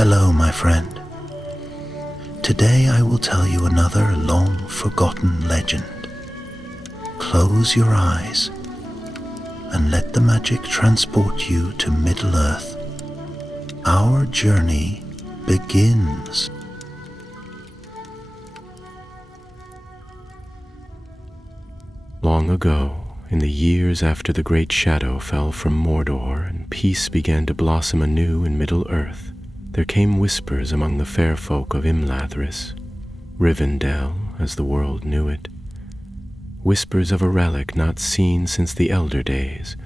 Hello, my friend. Today I will tell you another long-forgotten legend. Close your eyes and let the magic transport you to Middle-earth. Our journey begins. Long ago, in the years after the great shadow fell from Mordor and peace began to blossom anew in Middle-earth, there came whispers among the fair folk of Imladris, Eärendil as the world knew it. Whispers of a relic not seen since the elder days,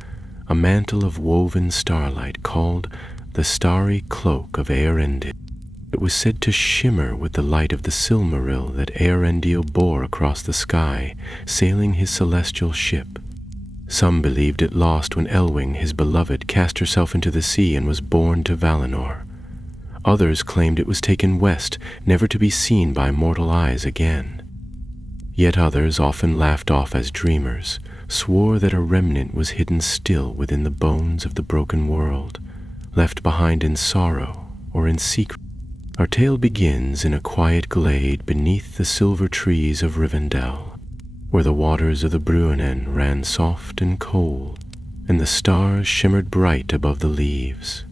a mantle of woven starlight called the Starry Cloak of Eärendil. It was said to shimmer with the light of the Silmarillion that Eärendil bore across the sky, sailing his celestial ship. Some believed it lost when Elwing, his beloved, cast herself into the sea and was borne to Valinor. Others claimed it was taken west, never to be seen by mortal eyes again. Yet others, often laughed off as dreamers, swore that a remnant was hidden still within the bones of the broken world, left behind in sorrow or in secret. Our tale begins in a quiet glade beneath the silver trees of Eärendil, where the waters of the Bruinen ran soft and cold, and the stars shimmered bright above the leaves.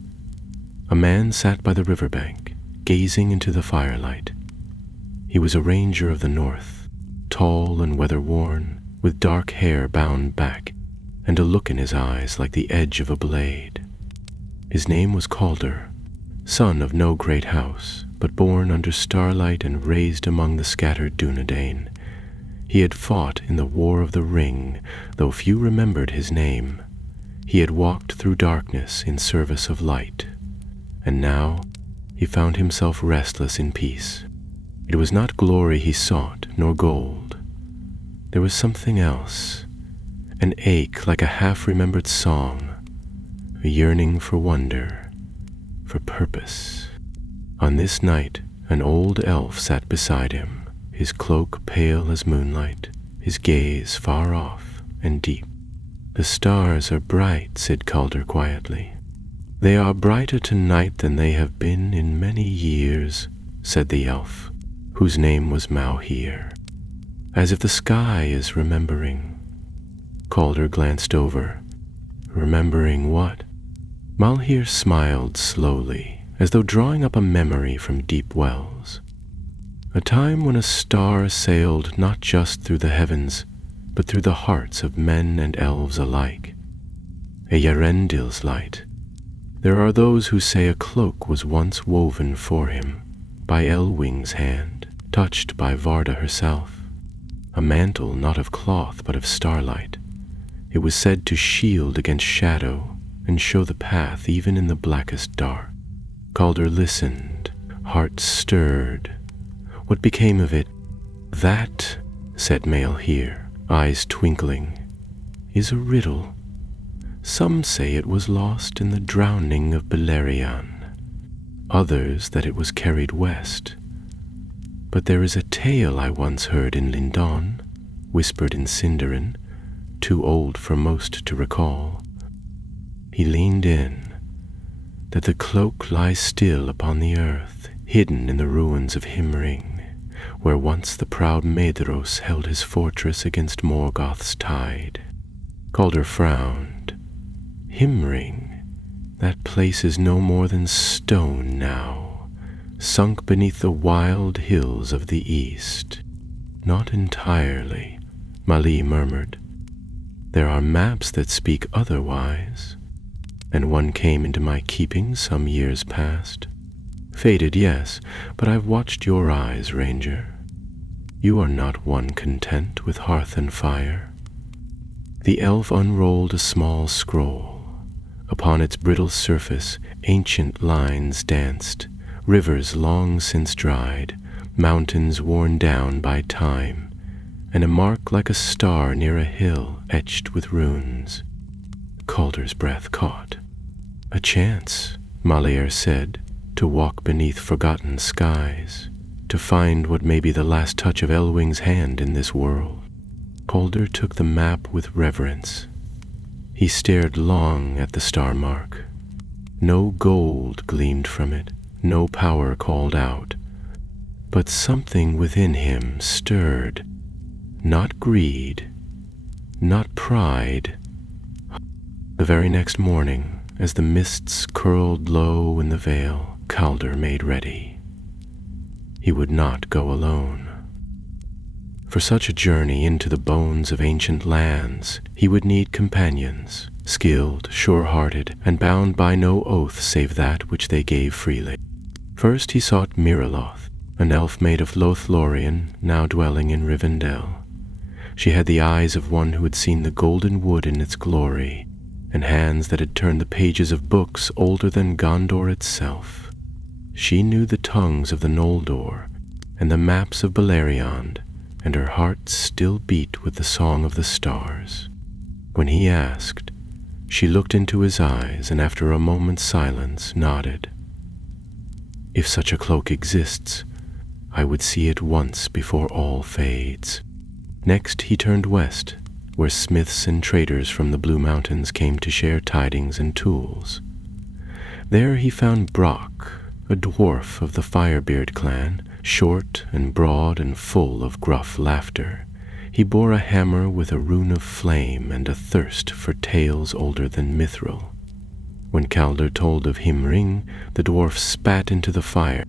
A man sat by the riverbank, gazing into the firelight. He was a ranger of the north, tall and weather-worn, with dark hair bound back, and a look in his eyes like the edge of a blade. His name was Calder, son of no great house, but born under starlight and raised among the scattered Dunedain. He had fought in the War of the Ring, though few remembered his name. He had walked through darkness in service of light, and now he found himself restless in peace. It was not glory he sought, nor gold. There was something else, an ache like a half-remembered song, a yearning for wonder, for purpose. On this night, an old elf sat beside him, his cloak pale as moonlight, his gaze far off and deep. "The stars are bright," said Calder quietly. "They are brighter tonight than they have been in many years," said the elf, whose name was Mauhir. "As if the sky is remembering." Calder glanced over. Remembering what? Mauhir smiled slowly, as though drawing up a memory from deep wells. A time when a star sailed not just through the heavens, but through the hearts of men and elves alike. A Eärendil's light. There are those who say a cloak was once woven for him, by Elwing's hand, touched by Varda herself. A mantle not of cloth but of starlight. It was said to shield against shadow and show the path even in the blackest dark. Calder listened, heart stirred. What became of it? "That," said Mauhir, eyes twinkling, "is a riddle. Some say it was lost in the drowning of Beleriand, others that it was carried west. But there is a tale I once heard in Lindon, whispered in Sindarin, too old for most to recall." He leaned in, "that the cloak lies still upon the earth, hidden in the ruins of Himring, where once the proud Maedhros held his fortress against Morgoth's tide." Calder frowned. Himring, that place is no more than stone now, sunk beneath the wild hills of the east. "Not entirely," Mali murmured. "There are maps that speak otherwise, and one came into my keeping some years past. Faded, yes, but I've watched your eyes, Ranger. You are not one content with hearth and fire." The elf unrolled a small scroll. Upon its brittle surface, ancient lines danced, rivers long since dried, mountains worn down by time, and a mark like a star near a hill etched with runes. Calder's breath caught. "A chance," Malier said, "to walk beneath forgotten skies, to find what may be the last touch of Elwing's hand in this world." Calder took the map with reverence. He stared long at the star mark. No gold gleamed from it, no power called out, but something within him stirred. Not greed, not pride. The very next morning, as the mists curled low in the vale, Calder made ready. He would not go alone. For such a journey into the bones of ancient lands, he would need companions, skilled, sure-hearted, and bound by no oath save that which they gave freely. First he sought Miriloth, an elf maid of Lothlorien, now dwelling in Rivendell. She had the eyes of one who had seen the golden wood in its glory, and hands that had turned the pages of books older than Gondor itself. She knew the tongues of the Noldor and the maps of Beleriand, and her heart still beat with the song of the stars. When he asked, she looked into his eyes and after a moment's silence nodded. If such a cloak exists, I would see it once before all fades. Next he turned west, where smiths and traders from the Blue Mountains came to share tidings and tools. There he found Brock, a dwarf of the Firebeard clan, short and broad and full of gruff laughter. He bore a hammer with a rune of flame and a thirst for tales older than Mithril. When Calder told of Himring, the dwarf spat into the fire.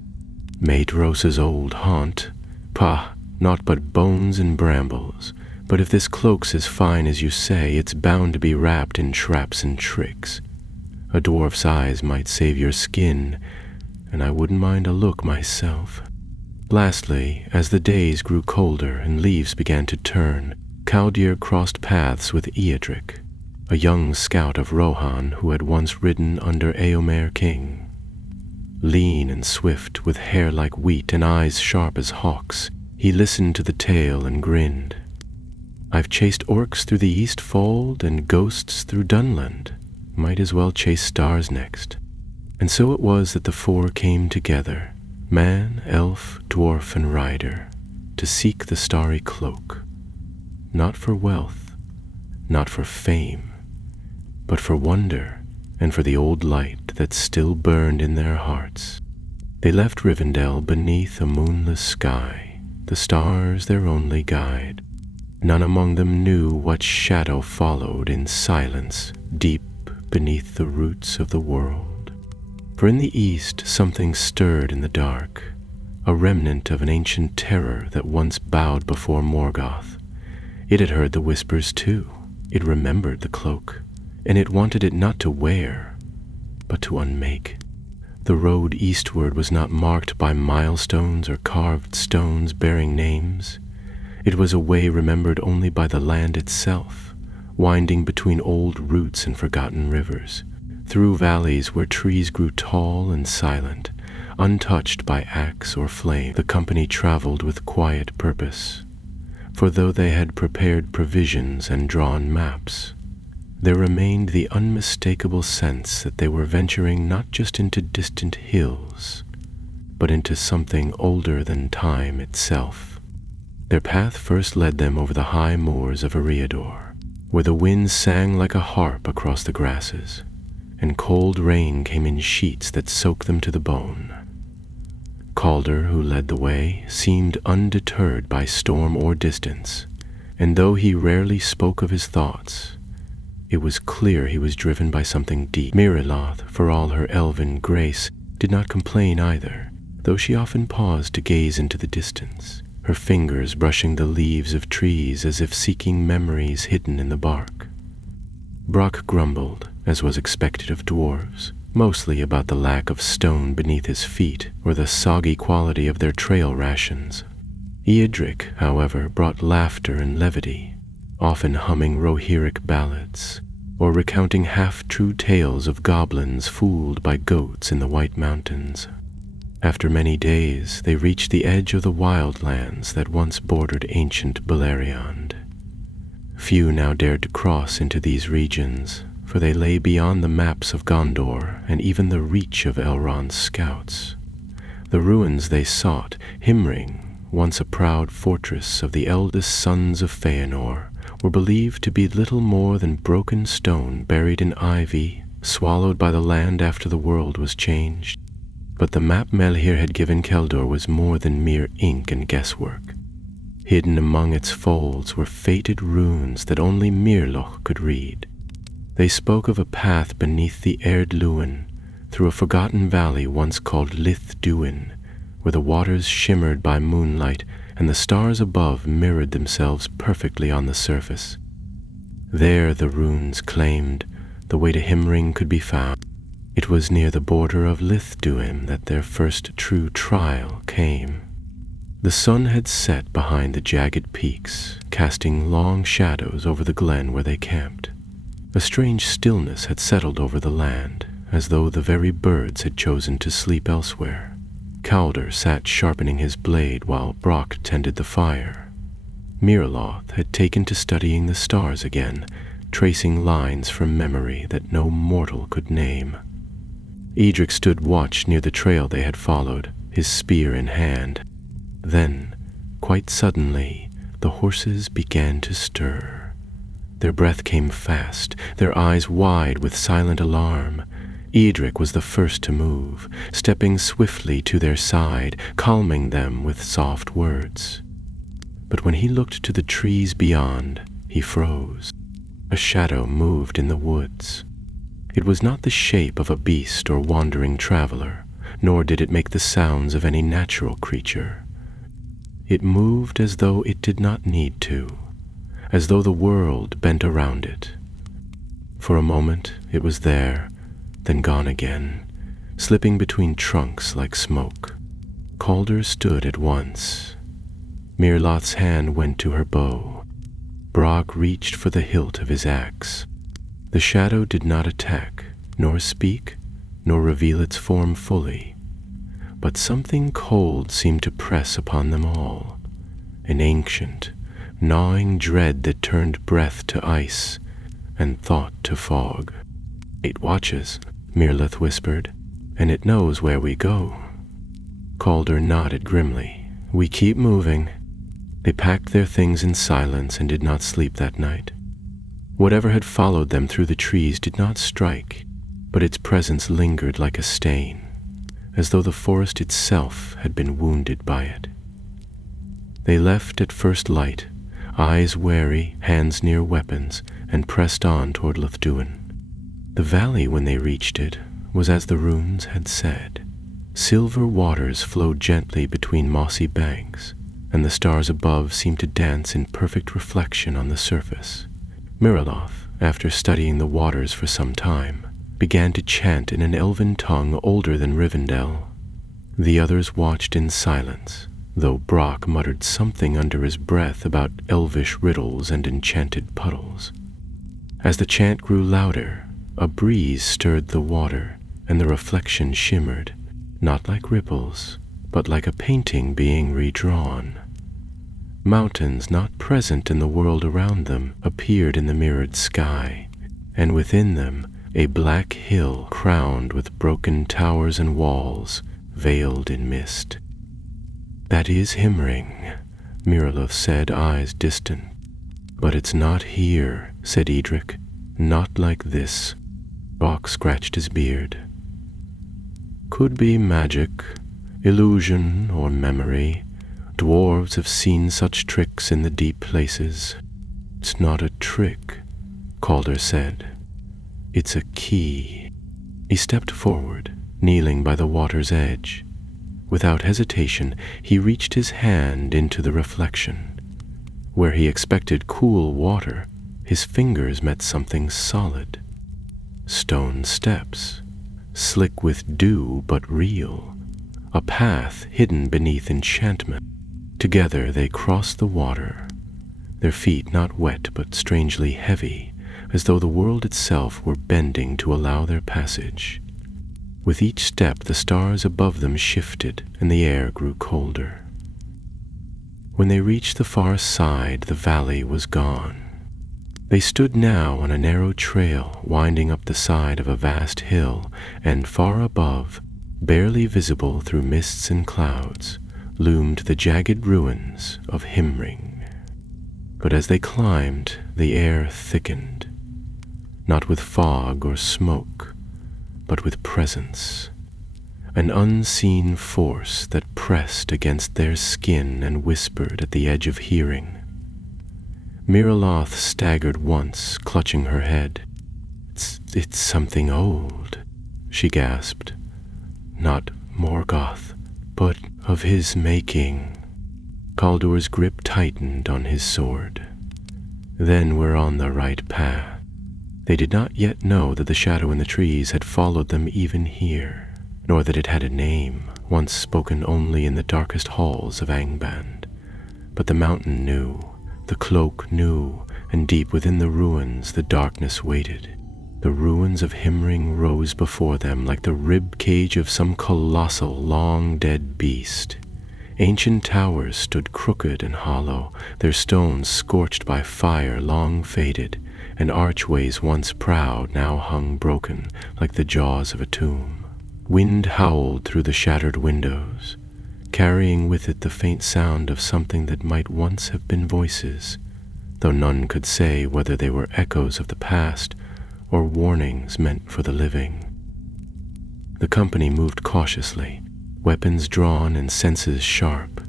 Maedhros' old haunt? Pah, naught but bones and brambles. But if this cloak's as fine as you say, it's bound to be wrapped in traps and tricks. A dwarf's eyes might save your skin, and I wouldn't mind a look myself. Lastly, as the days grew colder and leaves began to turn, Cawdir crossed paths with Eärendil, a young scout of Rohan who had once ridden under Eomer King. Lean and swift, with hair like wheat and eyes sharp as hawks, he listened to the tale and grinned. I've chased orcs through the East Fold and ghosts through Dunland. Might as well chase stars next. And so it was that the four came together, man, elf, dwarf, and rider, to seek the starry cloak. Not for wealth, not for fame, but for wonder and for the old light that still burned in their hearts. They left Rivendell beneath a moonless sky, the stars their only guide. None among them knew what shadow followed in silence deep beneath the roots of the world. For in the east something stirred in the dark, a remnant of an ancient terror that once bowed before Morgoth. It had heard the whispers too. It remembered the cloak, and it wanted it not to wear, but to unmake. The road eastward was not marked by milestones or carved stones bearing names. It was a way remembered only by the land itself, winding between old roots and forgotten rivers, through valleys where trees grew tall and silent, untouched by axe or flame. The company traveled with quiet purpose, for though they had prepared provisions and drawn maps, there remained the unmistakable sense that they were venturing not just into distant hills, but into something older than time itself. Their path first led them over the high moors of Eärendil, where the wind sang like a harp across the grasses, and cold rain came in sheets that soaked them to the bone. Calder, who led the way, seemed undeterred by storm or distance, and though he rarely spoke of his thoughts, it was clear he was driven by something deep. Miriloth, for all her elven grace, did not complain either, though she often paused to gaze into the distance, her fingers brushing the leaves of trees as if seeking memories hidden in the bark. Brock grumbled, as was expected of dwarves, mostly about the lack of stone beneath his feet or the soggy quality of their trail rations. Eärendil, however, brought laughter and levity, often humming Rohirric ballads, or recounting half-true tales of goblins fooled by goats in the White Mountains. After many days, they reached the edge of the wildlands that once bordered ancient Beleriand. Few now dared to cross into these regions, for they lay beyond the maps of Gondor and even the reach of Elrond's scouts. The ruins they sought, Himring, once a proud fortress of the eldest sons of Feanor, were believed to be little more than broken stone buried in ivy, swallowed by the land after the world was changed. But the map Melhir had given Keldor was more than mere ink and guesswork. Hidden among its folds were fated runes that only Mirloch could read. They spoke of a path beneath the Eärendil, through a forgotten valley once called Lithduin, where the waters shimmered by moonlight and the stars above mirrored themselves perfectly on the surface. There, the runes claimed, the way to Himring could be found. It was near the border of Lithduin that their first true trial came. The sun had set behind the jagged peaks, casting long shadows over the glen where they camped. A strange stillness had settled over the land, as though the very birds had chosen to sleep elsewhere. Calder sat sharpening his blade while Brock tended the fire. Mirloth had taken to studying the stars again, tracing lines from memory that no mortal could name. Eärendil stood watch near the trail they had followed, his spear in hand. Then, quite suddenly, the horses began to stir. Their breath came fast, their eyes wide with silent alarm. Eärendil was the first to move, stepping swiftly to their side, calming them with soft words. But when he looked to the trees beyond, he froze. A shadow moved in the woods. It was not the shape of a beast or wandering traveler, nor did it make the sounds of any natural creature. It moved as though it did not need to, as though the world bent around it. For a moment it was there, then gone again, slipping between trunks like smoke. Calder stood at once. Mirloth's hand went to her bow. Brock reached for the hilt of his axe. The shadow did not attack, nor speak, nor reveal its form fully. But something cold seemed to press upon them all, an ancient, gnawing dread that turned breath to ice and thought to fog. 8 watches, Mirloth whispered, and it knows where we go. Calder nodded grimly. We keep moving. They packed their things in silence and did not sleep that night. Whatever had followed them through the trees did not strike, but its presence lingered like a stain, as though the forest itself had been wounded by it. They left at first light, eyes wary, hands near weapons, and pressed on toward Lithduin. The valley, when they reached it, was as the runes had said. Silver waters flowed gently between mossy banks, and the stars above seemed to dance in perfect reflection on the surface. Mirloth, after studying the waters for some time, began to chant in an elven tongue older than Rivendell. The others watched in silence, though Brock muttered something under his breath about elvish riddles and enchanted puddles. As the chant grew louder, a breeze stirred the water, and the reflection shimmered, not like ripples, but like a painting being redrawn. Mountains not present in the world around them appeared in the mirrored sky, and within them a black hill crowned with broken towers and walls, veiled in mist. That is Himring, Mirloth said, eyes distant. But it's not here, said Eärendil. Not like this. Brock scratched his beard. Could be magic, illusion, or memory. Dwarves have seen such tricks in the deep places. It's not a trick, Calder said. It's a key. He stepped forward, kneeling by the water's edge. Without hesitation, he reached his hand into the reflection. Where he expected cool water, his fingers met something solid. Stone steps, slick with dew but real, a path hidden beneath enchantment. Together they crossed the water, their feet not wet but strangely heavy, as though the world itself were bending to allow their passage. With each step the stars above them shifted and the air grew colder. When they reached the far side, the valley was gone. They stood now on a narrow trail winding up the side of a vast hill, and far above, barely visible through mists and clouds, loomed the jagged ruins of Himring. But as they climbed, the air thickened, not with fog or smoke, but with presence. an unseen force that pressed against their skin and whispered at the edge of hearing. Miriloth staggered once, clutching her head. It's something old, she gasped. Not Morgoth, but of his making. Caldor's grip tightened on his sword. Then we're on the right path. They did not yet know that the shadow in the trees had followed them even here, nor that it had a name, once spoken only in the darkest halls of Angband. But the mountain knew, the cloak knew, and deep within the ruins the darkness waited. The ruins of Himring rose before them like the rib cage of some colossal, long-dead beast. Ancient towers stood crooked and hollow, their stones scorched by fire long faded, and archways once proud now hung broken like the jaws of a tomb. Wind howled through the shattered windows, carrying with it the faint sound of something that might once have been voices, though none could say whether they were echoes of the past or warnings meant for the living. The company moved cautiously, weapons drawn and senses sharp.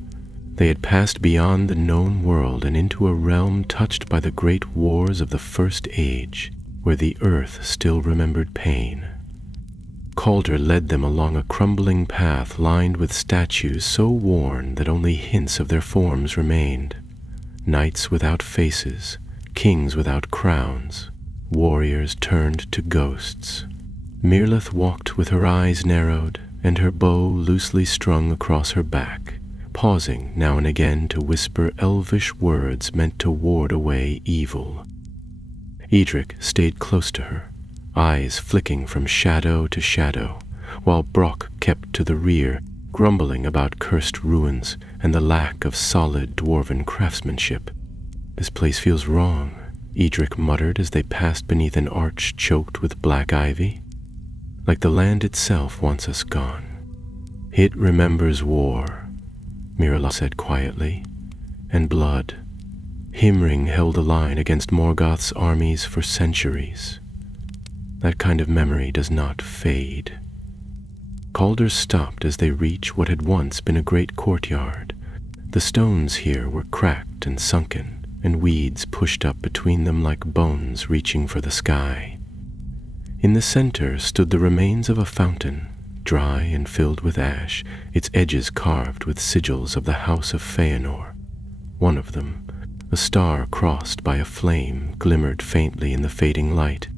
They had passed beyond the known world and into a realm touched by the great wars of the First Age, where the earth still remembered pain. Calder led them along a crumbling path lined with statues so worn that only hints of their forms remained. Knights without faces, kings without crowns, warriors turned to ghosts. Mirlith walked with her eyes narrowed and her bow loosely strung across her back, pausing now and again to whisper elvish words meant to ward away evil. Eärendil stayed close to her, eyes flicking from shadow to shadow, while Brock kept to the rear, grumbling about cursed ruins and the lack of solid dwarven craftsmanship. "This place feels wrong," Eärendil muttered as they passed beneath an arch choked with black ivy. "Like the land itself wants us gone." "It remembers war," Miriloth said quietly, "and blood. Himring held a line against Morgoth's armies for centuries. That kind of memory does not fade." Calder stopped as they reached what had once been a great courtyard. The stones here were cracked and sunken, and weeds pushed up between them like bones reaching for the sky. In the center stood the remains of a fountain, dry and filled with ash, its edges carved with sigils of the House of Feanor. One of them, a star crossed by a flame, glimmered faintly in the fading light.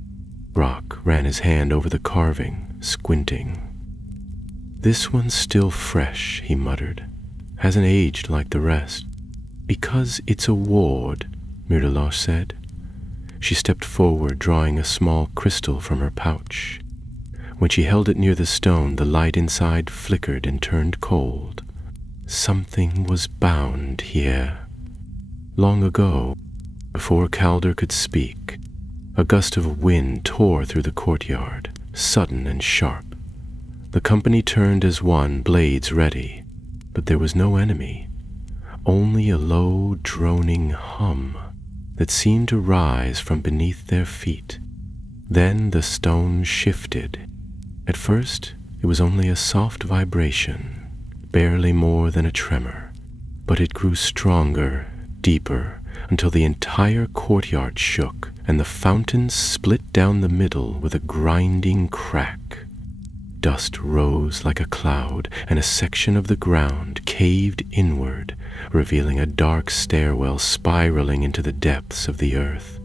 Brock ran his hand over the carving, squinting. "This one's still fresh," he muttered. "Hasn't aged like the rest." "Because it's a ward," Mirlith said. She stepped forward, drawing a small crystal from her pouch. When she held it near the stone, the light inside flickered and turned cold. Something was bound here. Long ago, before Calder could speak, a gust of wind tore through the courtyard, sudden and sharp. The company turned as one, blades ready, but there was no enemy. Only a low, droning hum that seemed to rise from beneath their feet. Then the stone shifted. At first, it was only a soft vibration, barely more than a tremor, but it grew stronger, deeper, until the entire courtyard shook, and the fountain split down the middle with a grinding crack. Dust rose like a cloud, and a section of the ground caved inward, revealing a dark stairwell spiraling into the depths of the earth.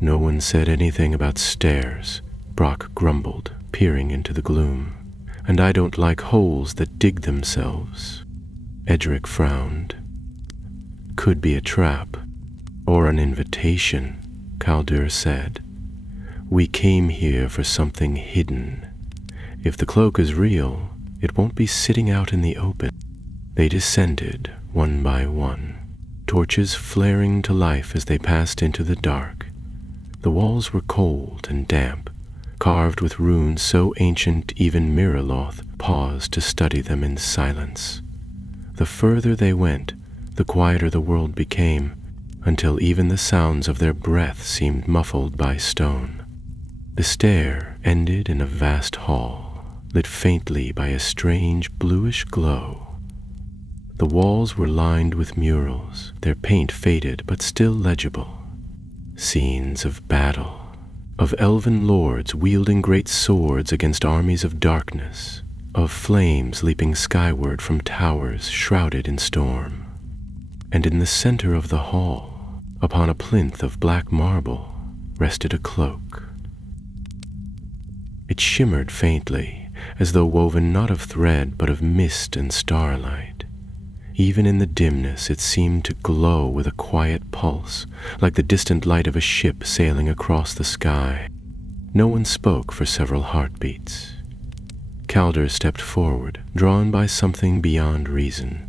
No one said anything about stairs, Brock grumbled, peering into the gloom. "And I don't like holes that dig themselves." Eärendil frowned. "Could be a trap, or an invitation," Calder said. "We came here for something hidden. If the cloak is real, it won't be sitting out in the open." They descended, one by one, torches flaring to life as they passed into the dark. The walls were cold and damp, carved with runes so ancient even Miriloth paused to study them in silence. The further they went, the quieter the world became, until even the sounds of their breath seemed muffled by stone. The stair ended in a vast hall, lit faintly by a strange bluish glow. The walls were lined with murals, their paint faded but still legible. Scenes of battle, of elven lords wielding great swords against armies of darkness, of flames leaping skyward from towers shrouded in storm. And in the center of the hall, upon a plinth of black marble, rested a cloak. It shimmered faintly, as though woven not of thread but of mist and starlight. Even in the dimness it seemed to glow with a quiet pulse, like the distant light of a ship sailing across the sky. No one spoke for several heartbeats. Calder stepped forward, drawn by something beyond reason.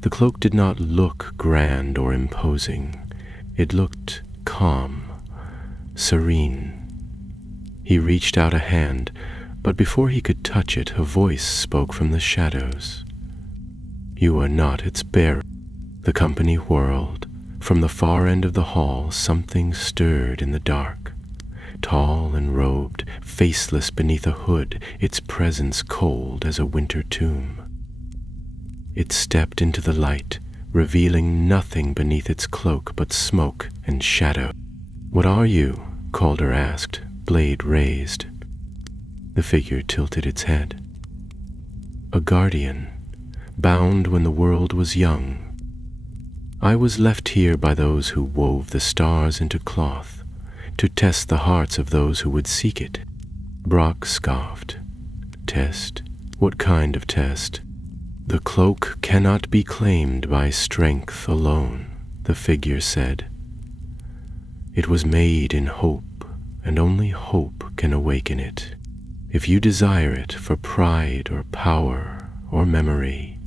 The cloak did not look grand or imposing. It looked calm, serene. He reached out a hand, but before he could touch it, a voice spoke from the shadows. "You are not its bearer." The company whirled. From the far end of the hall, something stirred in the dark. Tall and robed, faceless beneath a hood, its presence cold as a winter tomb. It stepped into the light, revealing nothing beneath its cloak but smoke and shadow. "What are you?" Calder asked, blade raised. The figure tilted its head. "A guardian, bound when the world was young. I was left here by those who wove the stars into cloth, to test the hearts of those who would seek it." Brock scoffed. "Test? What kind of test?" "The cloak cannot be claimed by strength alone," the figure said. "It was made in hope, and only hope can awaken it. If you desire it for pride or power or memory,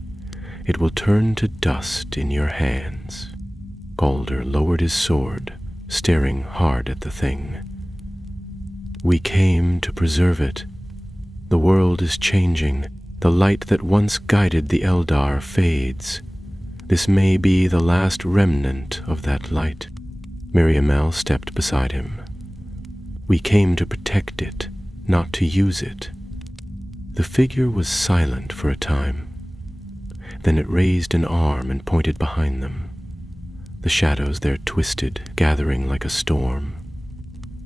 it will turn to dust in your hands." Calder lowered his sword, staring hard at the thing. "We came to preserve it. The world is changing. The light that once guided the Eldar fades. This may be the last remnant of that light." Miriamel stepped beside him. "We came to protect it, not to use it." The figure was silent for a time. Then it raised an arm and pointed behind them. The shadows there twisted, gathering like a storm.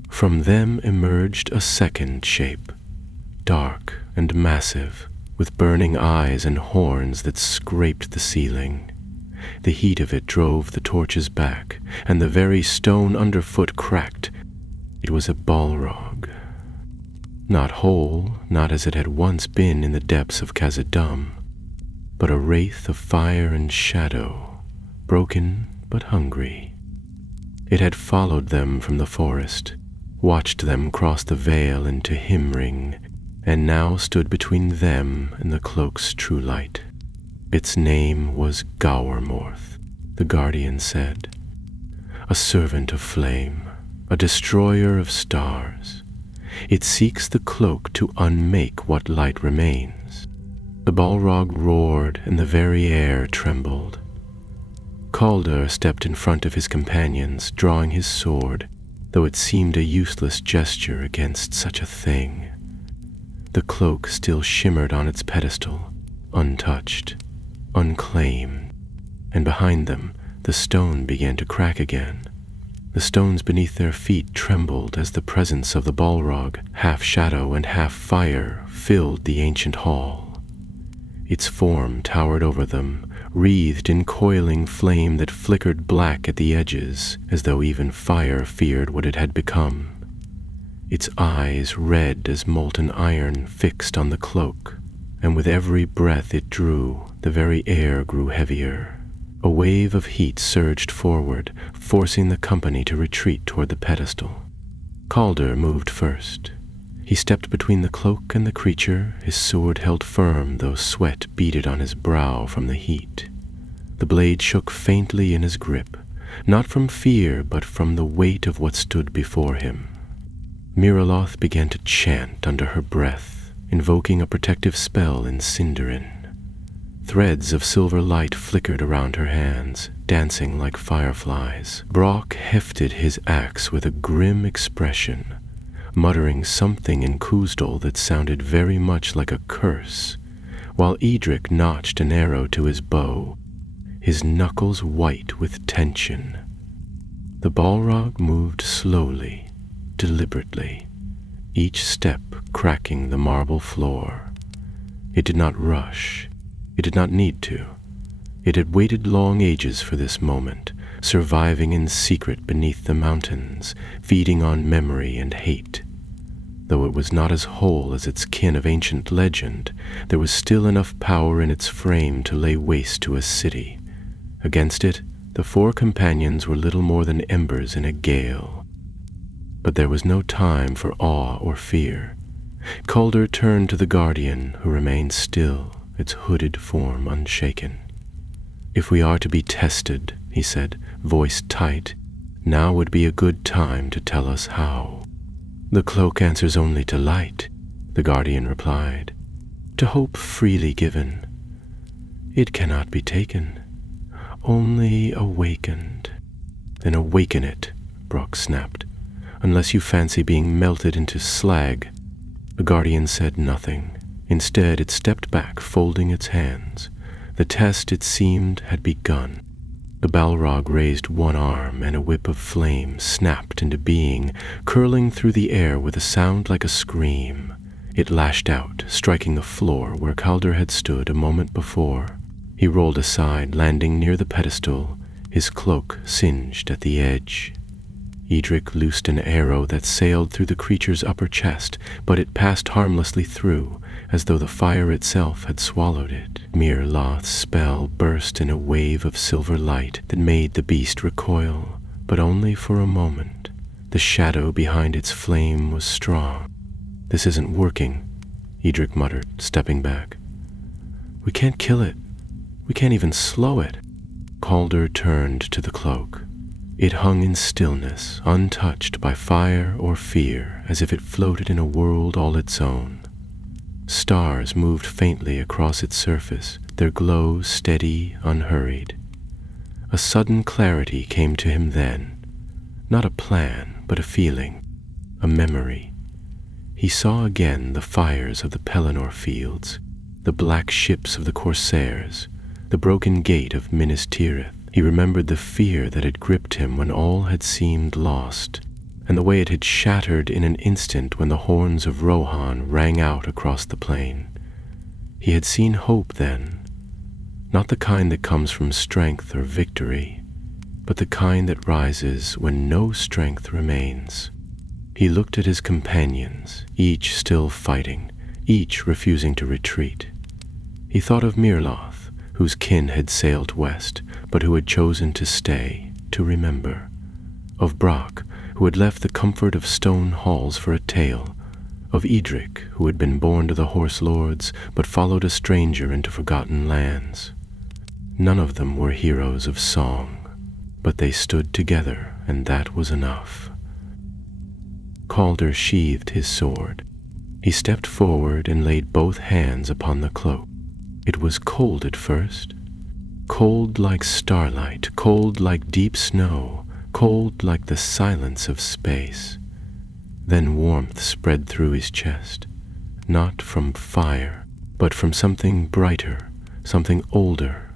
From them emerged a second shape, dark and massive, with burning eyes and horns that scraped the ceiling. The heat of it drove the torches back, and the very stone underfoot cracked. It was a Balrog. Not whole, not as it had once been in the depths of Khazad-dûm, but a wraith of fire and shadow, broken but hungry. It had followed them from the forest, watched them cross the veil into Himring, and now stood between them and the cloak's true light. Its name was Gowermorth, the guardian said. A servant of flame, a destroyer of stars. It seeks the cloak to unmake what light remains. The Balrog roared and the very air trembled. Calder stepped in front of his companions, drawing his sword, though it seemed a useless gesture against such a thing. The cloak still shimmered on its pedestal, untouched, unclaimed, and behind them the stone began to crack again. The stones beneath their feet trembled as the presence of the Balrog, half shadow and half fire, filled the ancient hall. Its form towered over them, wreathed in coiling flame that flickered black at the edges, as though even fire feared what it had become. Its eyes red as molten iron fixed on the cloak, and with every breath it drew, the very air grew heavier. A wave of heat surged forward, forcing the company to retreat toward the pedestal. Calder moved first. He stepped between the cloak and the creature, his sword held firm, though sweat beaded on his brow from the heat. The blade shook faintly in his grip, not from fear, but from the weight of what stood before him. Miriloth began to chant under her breath, invoking a protective spell in Sindarin. Threads of silver light flickered around her hands, dancing like fireflies. Brock hefted his axe with a grim expression, muttering something in Khuzdul that sounded very much like a curse, while Eärendil notched an arrow to his bow, his knuckles white with tension. The Balrog moved slowly, deliberately, each step cracking the marble floor. It did not rush. It did not need to. It had waited long ages for this moment, surviving in secret beneath the mountains, feeding on memory and hate. Though it was not as whole as its kin of ancient legend, there was still enough power in its frame to lay waste to a city. Against it, the four companions were little more than embers in a gale. But there was no time for awe or fear. Calder turned to the guardian, who remained still, its hooded form unshaken. "If we are to be tested," he said, voice tight, "now would be a good time to tell us how." "The cloak answers only to light," the guardian replied, "to hope freely given. It cannot be taken, only awakened." "Then awaken it," Brock snapped, "unless you fancy being melted into slag." The guardian said nothing. Instead, it stepped back, folding its hands. The test, it seemed, had begun. The Balrog raised one arm, and a whip of flame snapped into being, curling through the air with a sound like a scream. It lashed out, striking the floor where Calder had stood a moment before. He rolled aside, landing near the pedestal, his cloak singed at the edge. Eärendil loosed an arrow that sailed through the creature's upper chest, but it passed harmlessly through, as though the fire itself had swallowed it. Mirloth's spell burst in a wave of silver light that made the beast recoil, but only for a moment. The shadow behind its flame was strong. "This isn't working," Eärendil muttered, stepping back. "We can't kill it. We can't even slow it." Calder turned to the cloak. It hung in stillness, untouched by fire or fear, as if it floated in a world all its own. Stars moved faintly across its surface, their glow steady, unhurried. A sudden clarity came to him then. Not a plan, but a feeling, a memory. He saw again the fires of the Pelennor fields, the black ships of the Corsairs, the broken gate of Minas Tirith. He remembered the fear that had gripped him when all had seemed lost, and the way it had shattered in an instant when the horns of Rohan rang out across the plain. He had seen hope then, not the kind that comes from strength or victory, but the kind that rises when no strength remains. He looked at his companions, each still fighting, each refusing to retreat. He thought of Mirloth, whose kin had sailed west, but who had chosen to stay, to remember. Of Brock, who had left the comfort of stone halls for a tale. Of Eärendil, who had been born to the horse lords, but followed a stranger into forgotten lands. None of them were heroes of song, but they stood together, and that was enough. Calder sheathed his sword. He stepped forward and laid both hands upon the cloak. It was cold at first, cold like starlight, cold like deep snow, cold like the silence of space. Then warmth spread through his chest, not from fire, but from something brighter, something older.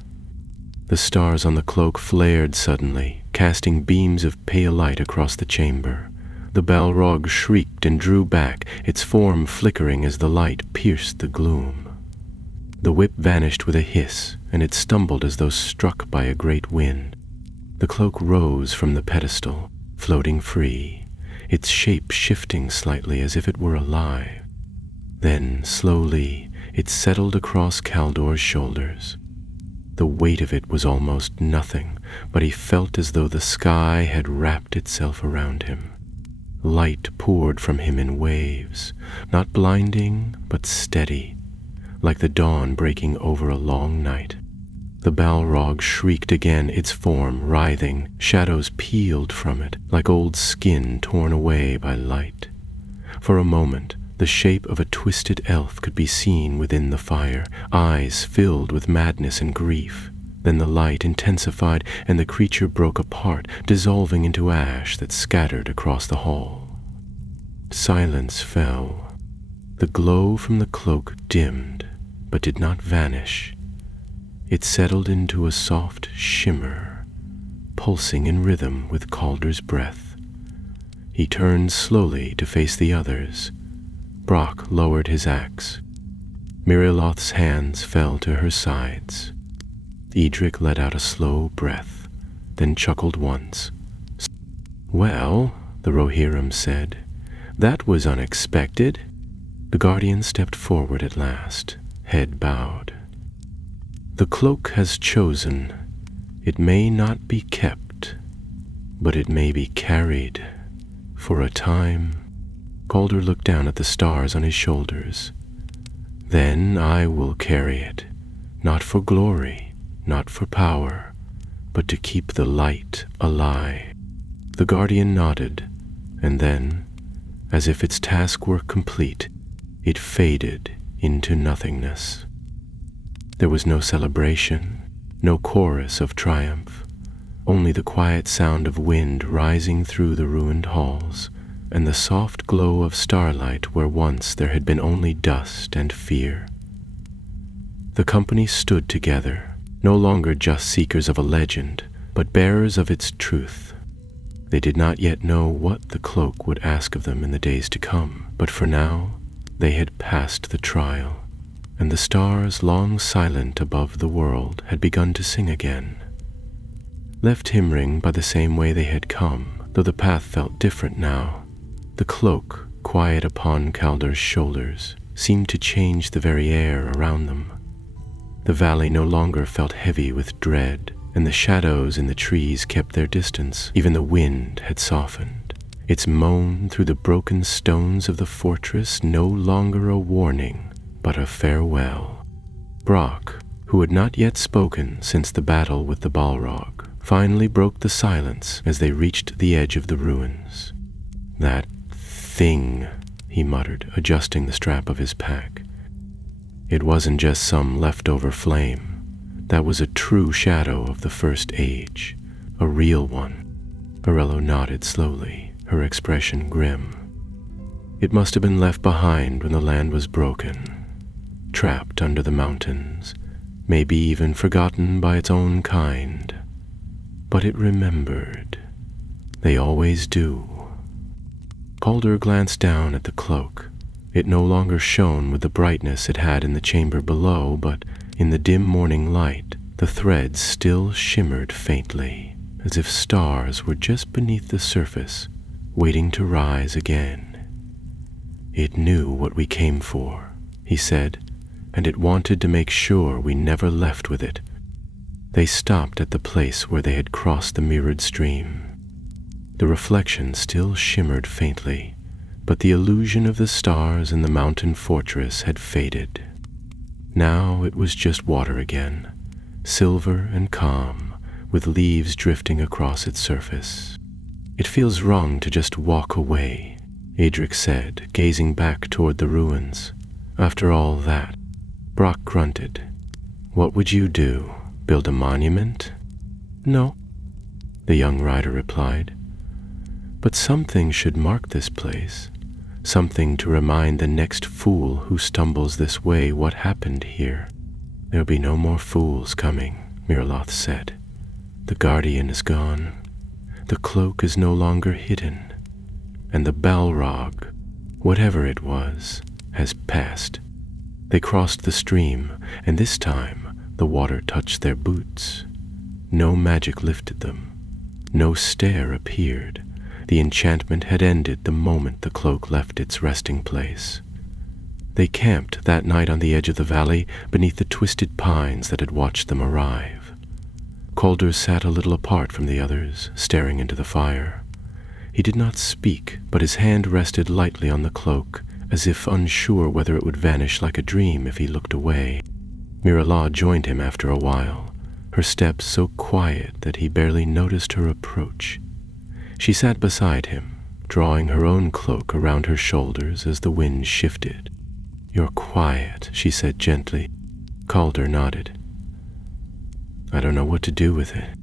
The stars on the cloak flared suddenly, casting beams of pale light across the chamber. The Balrog shrieked and drew back, its form flickering as the light pierced the gloom. The whip vanished with a hiss, and it stumbled as though struck by a great wind. The cloak rose from the pedestal, floating free, its shape shifting slightly as if it were alive. Then, slowly, it settled across Caldor's shoulders. The weight of it was almost nothing, but he felt as though the sky had wrapped itself around him. Light poured from him in waves, not blinding, but steady, like the dawn breaking over a long night. The Balrog shrieked again, its form writhing, shadows peeled from it, like old skin torn away by light. For a moment, the shape of a twisted elf could be seen within the fire, eyes filled with madness and grief. Then the light intensified, and the creature broke apart, dissolving into ash that scattered across the hall. silence fell. The glow from the cloak dimmed, but did not vanish. It settled into a soft shimmer, pulsing in rhythm with Calder's breath. He turned slowly to face the others. Brock lowered his axe. Miriloth's hands fell to her sides. Eärendil let out a slow breath, then chuckled once. "Well," the Rohirrim said, "that was unexpected." The Guardian stepped forward at last, head bowed. "The cloak has chosen. It may not be kept, but it may be carried for a time." Calder looked down at the stars on his shoulders. "Then I will carry it, not for glory, not for power, but to keep the light alive." The Guardian nodded, and then, as if its task were complete, it faded into nothingness. There was no celebration, no chorus of triumph, only the quiet sound of wind rising through the ruined halls, and the soft glow of starlight where once there had been only dust and fear. The company stood together, no longer just seekers of a legend, but bearers of its truth. They did not yet know what the cloak would ask of them in the days to come, but for now they had passed the trial, and the stars, long silent above the world, had begun to sing again. Left Himring by the same way they had come, though the path felt different now, the cloak, quiet upon Calder's shoulders, seemed to change the very air around them. The valley no longer felt heavy with dread, and the shadows in the trees kept their distance. Even the wind had softened, its moan through the broken stones of the fortress no longer a warning, but a farewell. Brock, who had not yet spoken since the battle with the Balrog, finally broke the silence as they reached the edge of the ruins. "That thing," he muttered, adjusting the strap of his pack. "It wasn't just some leftover flame. That was a true shadow of the First Age, a real one." Morello nodded slowly, her expression grim. "It must have been left behind when the land was broken, trapped under the mountains, maybe even forgotten by its own kind. But it remembered. They always do." Calder glanced down at the cloak. It no longer shone with the brightness it had in the chamber below, but in the dim morning light, the threads still shimmered faintly, as if stars were just beneath the surface, waiting to rise again. "It knew what we came for," he said, "and it wanted to make sure we never left with it." They stopped at the place where they had crossed the mirrored stream. The reflection still shimmered faintly, but the illusion of the stars in the mountain fortress had faded. Now it was just water again, silver and calm, with leaves drifting across its surface. "It feels wrong to just walk away," Eärendil said, gazing back toward the ruins. "After all that." Brock grunted. "What would you do? Build a monument?" "No," the young rider replied. "But something should mark this place. Something to remind the next fool who stumbles this way what happened here." "There'll be no more fools coming," Miriloth said. "The Guardian is gone. The cloak is no longer hidden. And the Balrog, whatever it was, has passed." They crossed the stream, and this time the water touched their boots. No magic lifted them. No stair appeared. The enchantment had ended the moment the cloak left its resting place. They camped that night on the edge of the valley beneath the twisted pines that had watched them arrive. Calder sat a little apart from the others, staring into the fire. He did not speak, but his hand rested lightly on the cloak, as if unsure whether it would vanish like a dream if he looked away. Miriloth joined him after a while, her steps so quiet that he barely noticed her approach. She sat beside him, drawing her own cloak around her shoulders as the wind shifted. "You're quiet," she said gently. Calder nodded. "I don't know what to do with it."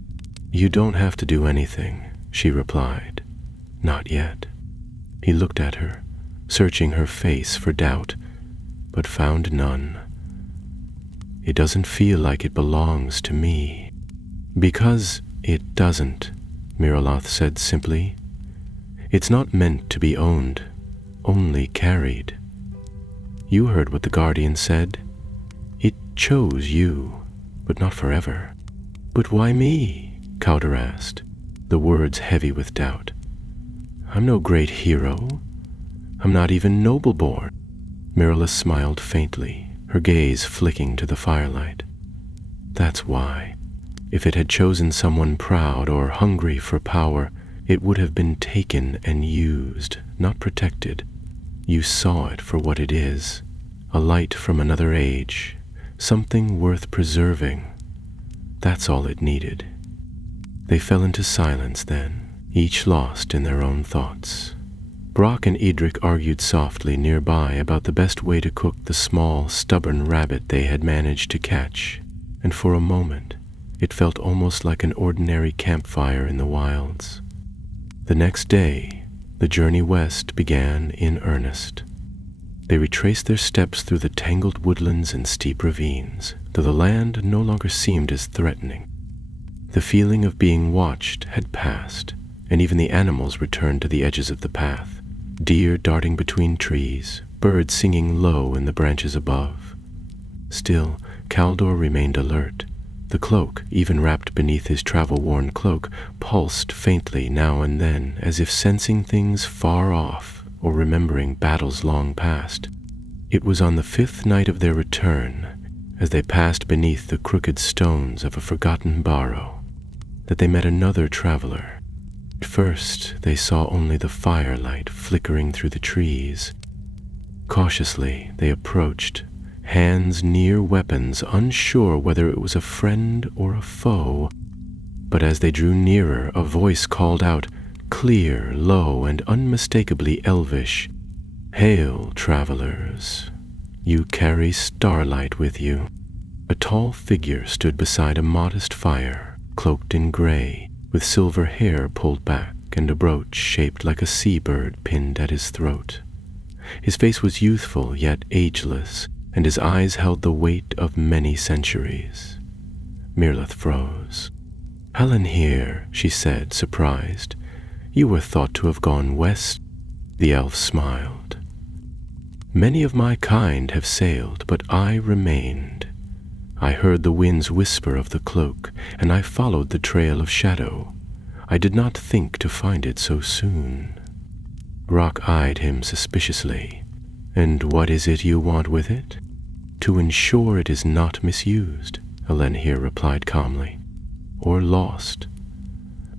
"You don't have to do anything," she replied. "Not yet." He looked at her, searching her face for doubt, but found none. "It doesn't feel like it belongs to me." "Because it doesn't," Miriloth said simply. "It's not meant to be owned, only carried. You heard what the Guardian said. It chose you, but not forever." "But why me?" Cowder asked, the words heavy with doubt. "I'm no great hero. I'm not even noble-born." Mirilla smiled faintly, her gaze flicking to the firelight. "That's why. If it had chosen someone proud or hungry for power, it would have been taken and used, not protected. You saw it for what it is, a light from another age, something worth preserving. That's all it needed." They fell into silence then, each lost in their own thoughts. Brock and Eärendil argued softly nearby about the best way to cook the small, stubborn rabbit they had managed to catch, and for a moment it felt almost like an ordinary campfire in the wilds. The next day, the journey west began in earnest. They retraced their steps through the tangled woodlands and steep ravines, though the land no longer seemed as threatening. The feeling of being watched had passed, and even the animals returned to the edges of the path, deer darting between trees, birds singing low in the branches above. Still, Caldor remained alert. The cloak, even wrapped beneath his travel-worn cloak, pulsed faintly now and then, as if sensing things far off or remembering battles long past. It was on the 5th night of their return, as they passed beneath the crooked stones of a forgotten barrow, that they met another traveler. At first, they saw only the firelight flickering through the trees. Cautiously, they approached, hands near weapons, unsure whether it was a friend or a foe. But as they drew nearer, a voice called out, clear, low, and unmistakably elvish, "Hail, travelers. You carry starlight with you." A tall figure stood beside a modest fire, cloaked in gray, with silver hair pulled back and a brooch shaped like a seabird pinned at his throat. His face was youthful yet ageless, and his eyes held the weight of many centuries. Mirloth froze. "Helen here," she said, surprised. "You were thought to have gone west." The elf smiled. "Many of my kind have sailed, but I remained. I heard the winds whisper of the cloak, and I followed the trail of shadow. I did not think to find it so soon." Brock eyed him suspiciously. "And what is it you want with it?" "To ensure it is not misused," Eärendil replied calmly, "or lost.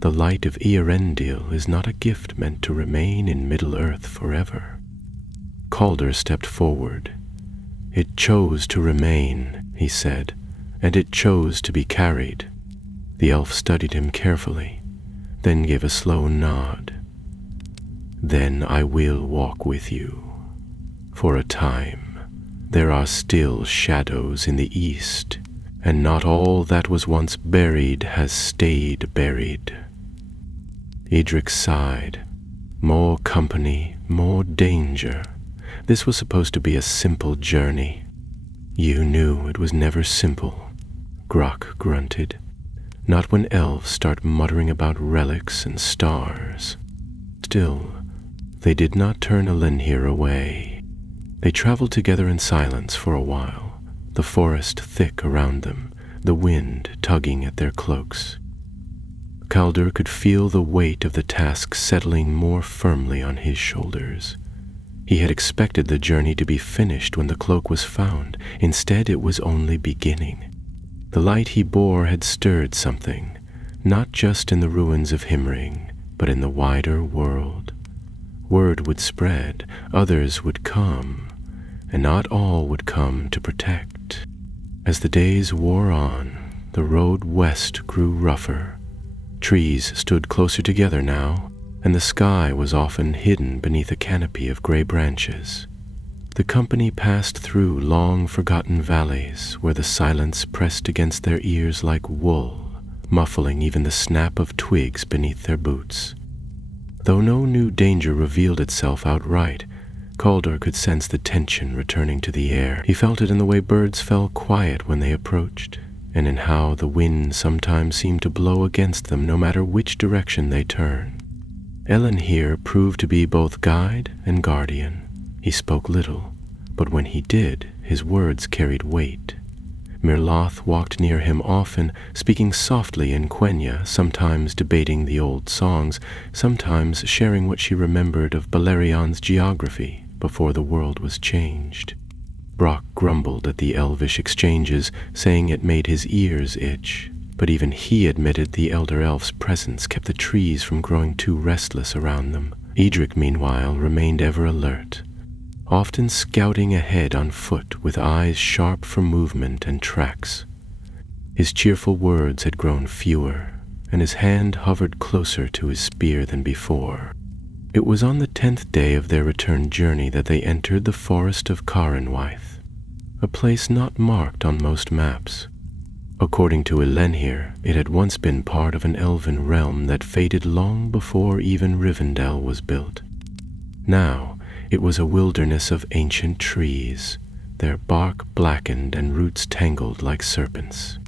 The light of Eärendil is not a gift meant to remain in Middle-earth forever." Calder stepped forward. "It chose to remain," he said, "and it chose to be carried." The elf studied him carefully, then gave a slow nod. "Then I will walk with you. For a time. There are still shadows in the east, and not all that was once buried has stayed buried." Eärendil sighed. More company, more danger. This was supposed to be a simple journey. "You knew it was never simple," Grok grunted. "Not when elves start muttering about relics and stars." Still, they did not turn Eärendil away. They traveled together in silence for a while, the forest thick around them, the wind tugging at their cloaks. Calder could feel the weight of the task settling more firmly on his shoulders. He had expected the journey to be finished when the cloak was found. Instead, it was only beginning. The light he bore had stirred something, not just in the ruins of Himring, but in the wider world. Word would spread, others would come, and not all would come to protect. As the days wore on, the road west grew rougher. Trees stood closer together now, and the sky was often hidden beneath a canopy of gray branches. The company passed through long-forgotten valleys where the silence pressed against their ears like wool, muffling even the snap of twigs beneath their boots. Though no new danger revealed itself outright, Calder could sense the tension returning to the air. He felt it in the way birds fell quiet when they approached, and in how the wind sometimes seemed to blow against them no matter which direction they turned. Ellen here proved to be both guide and guardian. He spoke little, but when he did, his words carried weight. Mirloth walked near him often, speaking softly in Quenya, sometimes debating the old songs, sometimes sharing what she remembered of Balerion's geography before the world was changed. Brock grumbled at the elvish exchanges, saying it made his ears itch, but even he admitted the elder elf's presence kept the trees from growing too restless around them. Eärendil, meanwhile, remained ever alert, often scouting ahead on foot with eyes sharp for movement and tracks. His cheerful words had grown fewer, and his hand hovered closer to his spear than before. It was on the 10th day of their return journey that they entered the forest of Caranwaith, a place not marked on most maps. According to Eärendil, it had once been part of an elven realm that faded long before even Rivendell was built. Now, it was a wilderness of ancient trees, their bark blackened and roots tangled like serpents.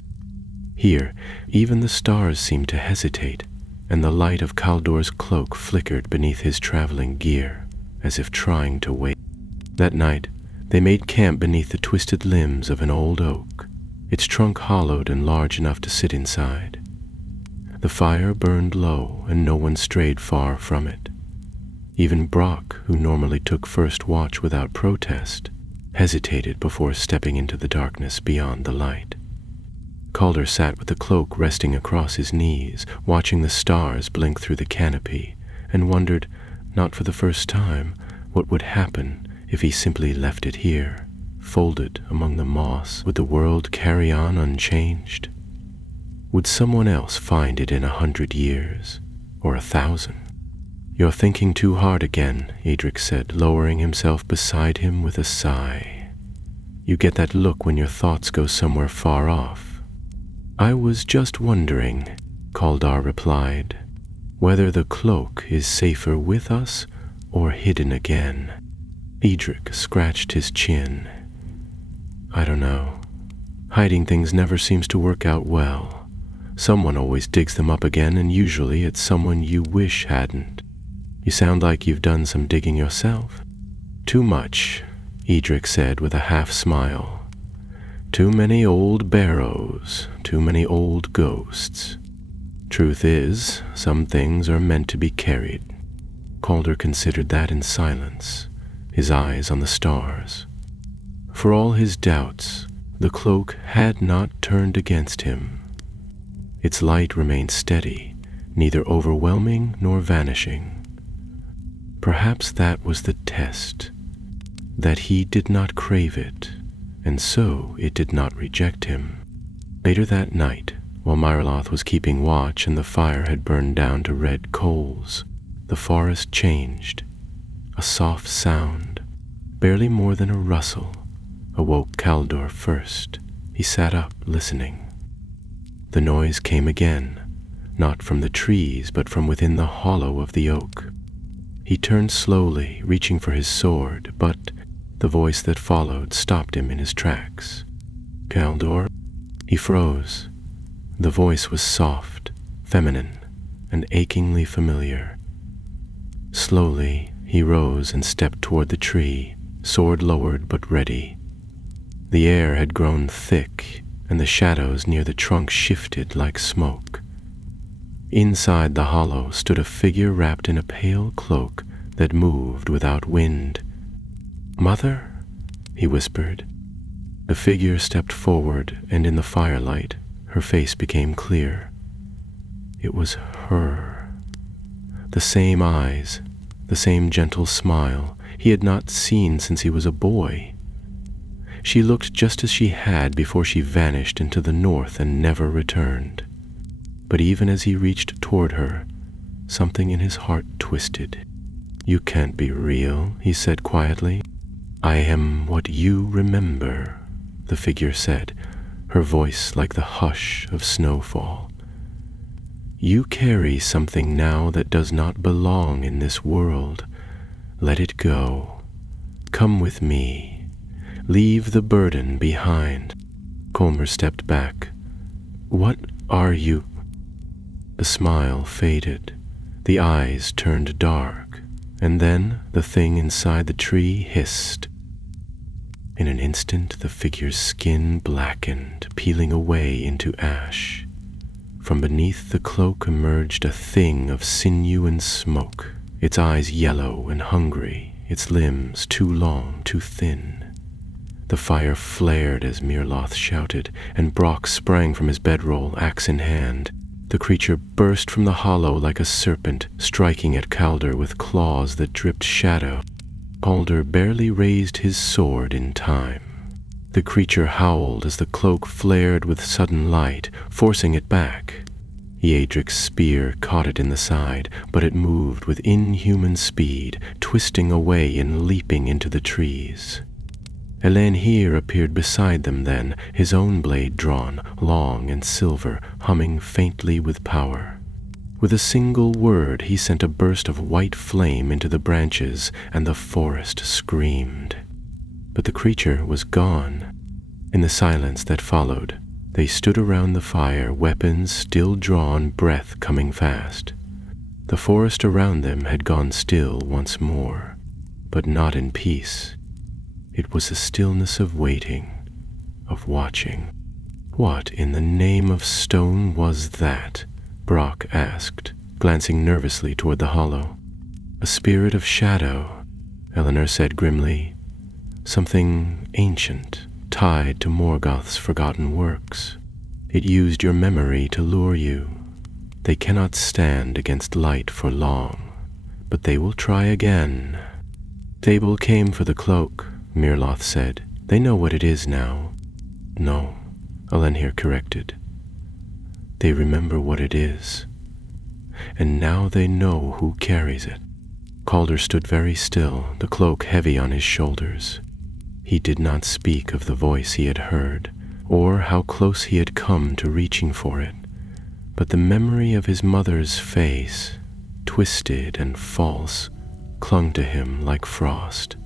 Here, even the stars seemed to hesitate, and the light of Caldor's cloak flickered beneath his traveling gear, as if trying to wait. That night, they made camp beneath the twisted limbs of an old oak, its trunk hollowed and large enough to sit inside. The fire burned low, and no one strayed far from it. Even Brock, who normally took first watch without protest, hesitated before stepping into the darkness beyond the light. Calder sat with the cloak resting across his knees, watching the stars blink through the canopy, and wondered, not for the first time, what would happen if he simply left it here, folded among the moss. Would the world carry on unchanged? Would someone else find it in 100 years, or 1,000? "You're thinking too hard again," Eärendil said, lowering himself beside him with a sigh. "You get that look when your thoughts go somewhere far off." "I was just wondering," Calder replied, "whether the cloak is safer with us or hidden again." Eärendil scratched his chin. "I don't know. Hiding things never seems to work out well. Someone always digs them up again, and usually it's someone you wish hadn't. You sound like you've done some digging yourself." "Too much," Eärendil said with a half-smile. "Too many old barrows, too many old ghosts. Truth is, some things are meant to be carried." Calder considered that in silence, his eyes on the stars. For all his doubts, the cloak had not turned against him. Its light remained steady, neither overwhelming nor vanishing. Perhaps that was the test, that he did not crave it, and so it did not reject him. Later that night, while Mirloth was keeping watch and the fire had burned down to red coals, the forest changed. A soft sound, barely more than a rustle, awoke Caldor first. He sat up, listening. The noise came again, not from the trees, but from within the hollow of the oak. He turned slowly, reaching for his sword, but the voice that followed stopped him in his tracks. "Caldor?" He froze. The voice was soft, feminine, and achingly familiar. Slowly, he rose and stepped toward the tree, sword lowered but ready. The air had grown thick, and the shadows near the trunk shifted like smoke. Inside the hollow stood a figure wrapped in a pale cloak that moved without wind. "Mother?" he whispered. The figure stepped forward, and in the firelight, her face became clear. It was her. The same eyes, the same gentle smile he had not seen since he was a boy. She looked just as she had before she vanished into the north and never returned. But even as he reached toward her, something in his heart twisted. "You can't be real," he said quietly. "I am what you remember," the figure said, her voice like the hush of snowfall. "You carry something now that does not belong in this world. Let it go. Come with me. Leave the burden behind. Comer stepped back. What are you? The smile faded. The eyes turned dark, and then the thing inside the tree hissed. In an instant, the figure's skin blackened, peeling away into ash. From beneath the cloak emerged a thing of sinew and smoke, its eyes yellow and hungry, its limbs too long, too thin. The fire flared as Mirloth shouted, and Brock sprang from his bedroll, axe in hand. The creature burst from the hollow like a serpent, striking at Calder with claws that dripped shadow. Calder barely raised his sword in time. The creature howled as the cloak flared with sudden light, forcing it back. Eärendil's spear caught it in the side, but it moved with inhuman speed, twisting away and leaping into the trees. Eärendil appeared beside them then, his own blade drawn, long and silver, humming faintly with power. With a single word he sent a burst of white flame into the branches, and the forest screamed. But the creature was gone. In the silence that followed, they stood around the fire, weapons still drawn, breath coming fast. The forest around them had gone still once more, but not in peace. It was a stillness of waiting, of watching. What in the name of stone was that? Brock asked, glancing nervously toward the hollow. A spirit of shadow, Eleanor said grimly. Something ancient, tied to Morgoth's forgotten works. It used your memory to lure you. They cannot stand against light for long, but they will try again. Table came for the cloak, Mirloth said. They know what it is now. No, Eärendil corrected. They remember what it is, and now they know who carries it. Calder stood very still, the cloak heavy on his shoulders. He did not speak of the voice he had heard, or how close he had come to reaching for it, but the memory of his mother's face, twisted and false, clung to him like frost.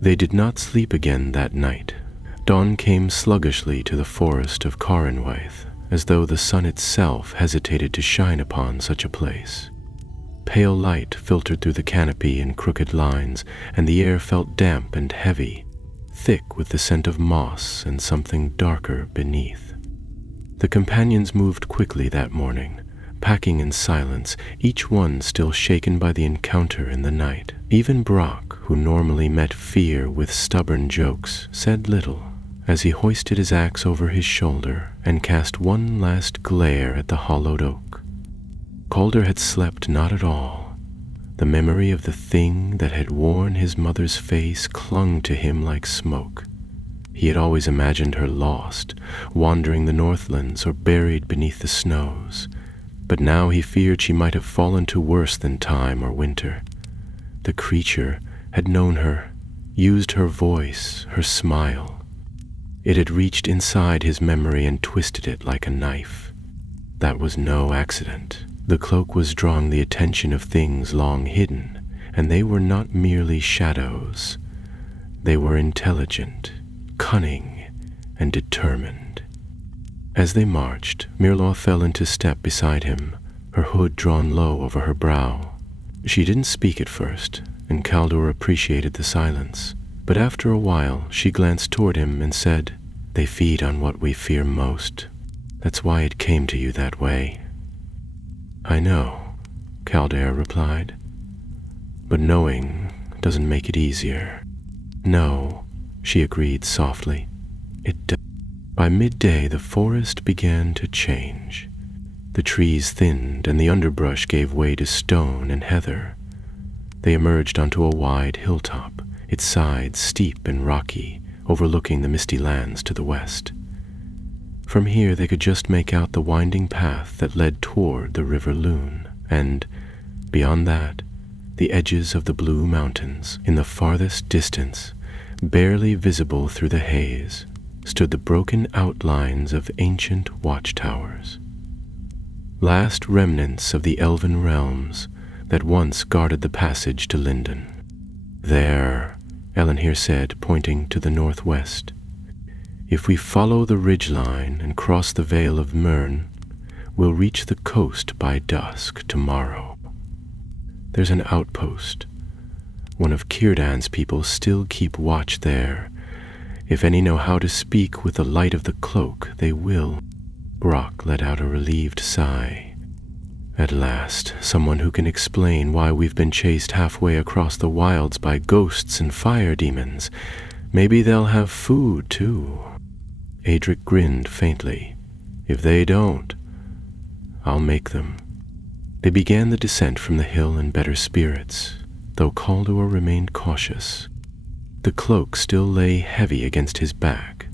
They did not sleep again that night. Dawn came sluggishly to the forest of Caranwaith, as though the sun itself hesitated to shine upon such a place. Pale light filtered through the canopy in crooked lines, and the air felt damp and heavy, thick with the scent of moss and something darker beneath. The companions moved quickly that morning, packing in silence, each one still shaken by the encounter in the night. Even Brock, who normally met fear with stubborn jokes, said little, as he hoisted his axe over his shoulder and cast one last glare at the hollowed oak. Calder had slept not at all. The memory of the thing that had worn his mother's face clung to him like smoke. He had always imagined her lost, wandering the northlands or buried beneath the snows, but now he feared she might have fallen to worse than time or winter. The creature had known her, used her voice, her smile. It had reached inside his memory and twisted it like a knife. That was no accident. The cloak was drawing the attention of things long hidden, and they were not merely shadows. They were intelligent, cunning, and determined. As they marched, Mirloth fell into step beside him, her hood drawn low over her brow. She didn't speak at first, and Calder appreciated the silence. But after a while, she glanced toward him and said, "They feed on what we fear most. That's why it came to you that way." "I know," Calder replied. "But knowing doesn't make it easier." "No," she agreed softly. "It does." By midday, the forest began to change. The trees thinned and the underbrush gave way to stone and heather. They emerged onto a wide hilltop, its sides steep and rocky, overlooking the misty lands to the west. From here they could just make out the winding path that led toward the River Lune, and, beyond that, the edges of the Blue Mountains. In the farthest distance, barely visible through the haze, stood the broken outlines of ancient watchtowers. Last remnants of the elven realms that once guarded the passage to Lindon. There, Eärendil said, pointing to the northwest. If we follow the ridgeline and cross the Vale of Mern, we'll reach the coast by dusk tomorrow. There's an outpost. One of Círdan's people still keep watch there. If any know how to speak with the light of the cloak, they will. Brock let out a relieved sigh. At last, someone who can explain why we've been chased halfway across the wilds by ghosts and fire demons. Maybe they'll have food, too. Adric grinned faintly. If they don't, I'll make them. They began the descent from the hill in better spirits, though Caldor remained cautious. The cloak still lay heavy against his back,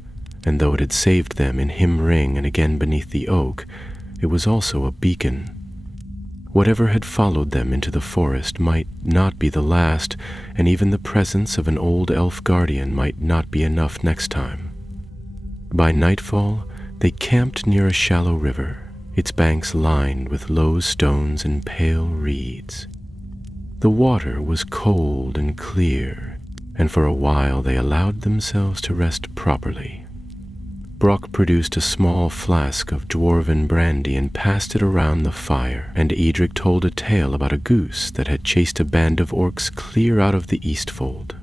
and though it had saved them in Him Ring and again beneath the oak, it was also a beacon. Whatever had followed them into the forest might not be the last, and even the presence of an old elf guardian might not be enough next time. By nightfall, they camped near a shallow river, its banks lined with low stones and pale reeds. The water was cold and clear, and for a while they allowed themselves to rest properly. Brock produced a small flask of dwarven brandy and passed it around the fire, and Adric told a tale about a goose that had chased a band of orcs clear out of the Eastfold.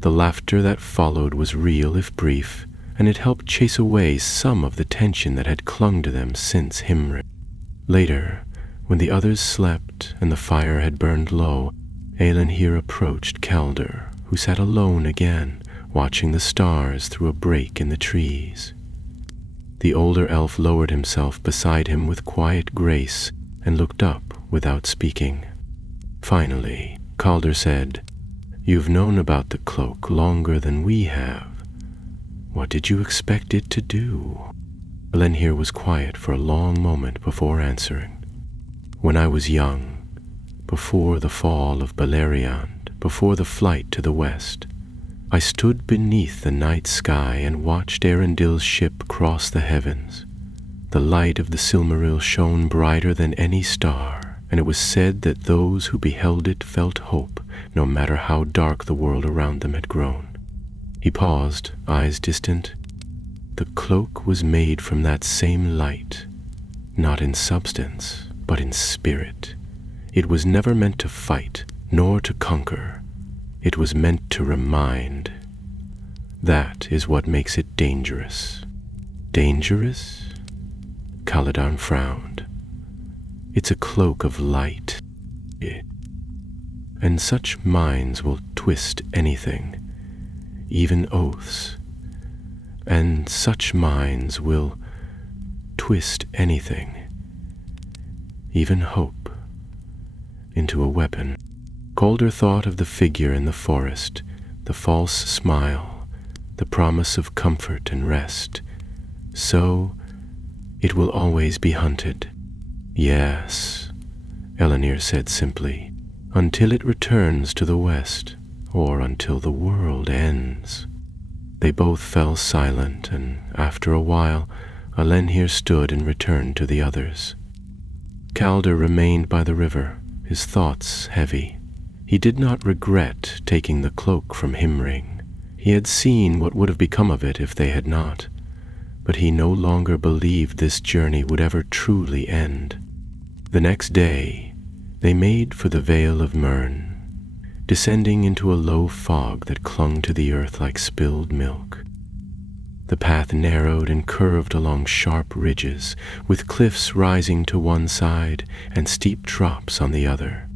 The laughter that followed was real if brief, and it helped chase away some of the tension that had clung to them since Him Ring. Later, when the others slept and the fire had burned low, Eärendil approached Caldor, who sat alone again, watching the stars through a break in the trees. The older elf lowered himself beside him with quiet grace and looked up without speaking. Finally, Caldor said, "You've known about the cloak longer than we have. What did you expect it to do?" Eärendil was quiet for a long moment before answering. "When I was young, before the fall of Beleriand, before the flight to the west, I stood beneath the night sky and watched Eärendil's ship cross the heavens. The light of the Silmaril shone brighter than any star, and it was said that those who beheld it felt hope, no matter how dark the world around them had grown." He paused, eyes distant. "The cloak was made from that same light, not in substance, but in spirit. It was never meant to fight, nor to conquer. It was meant to remind. That is what makes it dangerous." "Dangerous?" Caladan frowned. "It's a cloak of light. And such minds will twist anything, even oaths. And such minds will twist anything, even hope, into a weapon." Caldor thought of the figure in the forest, the false smile, the promise of comfort and rest. "So, it will always be hunted." "Yes," Eärendil said simply, "until it returns to the west, or until the world ends." They both fell silent, and after a while, Eärendil stood and returned to the others. Caldor remained by the river, his thoughts heavy. He did not regret taking the cloak from Him Ring. He had seen what would have become of it if they had not, but he no longer believed this journey would ever truly end. The next day, they made for the Vale of Mern, descending into a low fog that clung to the earth like spilled milk. The path narrowed and curved along sharp ridges, with cliffs rising to one side and steep drops on the other.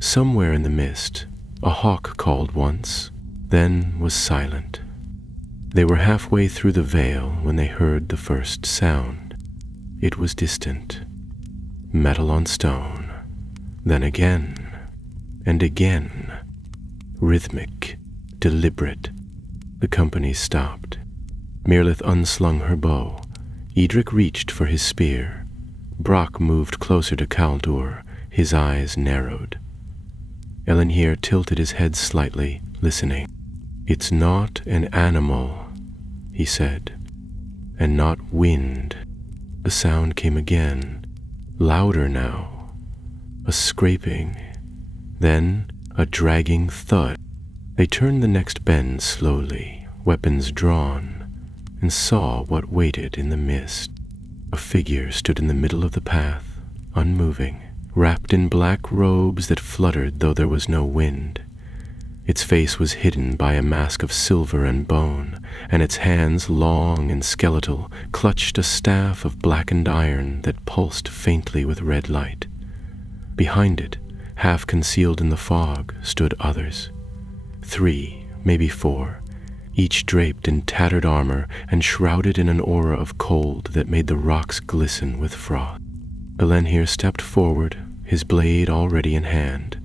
Somewhere in the mist, a hawk called once, then was silent. They were halfway through the vale when they heard the first sound. It was distant, metal on stone, then again, and again, rhythmic, deliberate. The company stopped. Mirlith unslung her bow. Edric reached for his spear. Brock moved closer to Caldor, his eyes narrowed. Eärendil tilted his head slightly, listening. "It's not an animal," he said, "and not wind." The sound came again, louder now, a scraping, then a dragging thud, They turned the next bend slowly, weapons drawn, and saw what waited in the mist. A figure stood in the middle of the path, unmoving, wrapped in black robes that fluttered though there was no wind. Its face was hidden by a mask of silver and bone, and its hands, long and skeletal, clutched a staff of blackened iron that pulsed faintly with red light. Behind it, half concealed in the fog, stood others. 3, maybe 4, each draped in tattered armor and shrouded in an aura of cold that made the rocks glisten with froth. Eärendil stepped forward, his blade already in hand.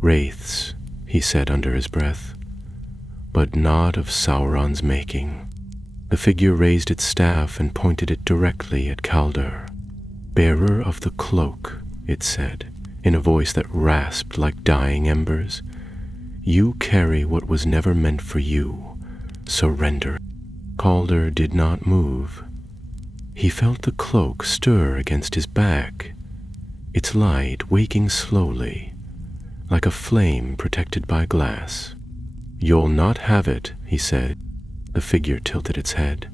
"Wraiths," he said under his breath, "but not of Sauron's making." The figure raised its staff and pointed it directly at Calder. "Bearer of the cloak," it said, in a voice that rasped like dying embers. "You carry what was never meant for you. Surrender." Calder did not move. He felt the cloak stir against his back, its light waking slowly, like a flame protected by glass. "You'll not have it," he said. The figure tilted its head.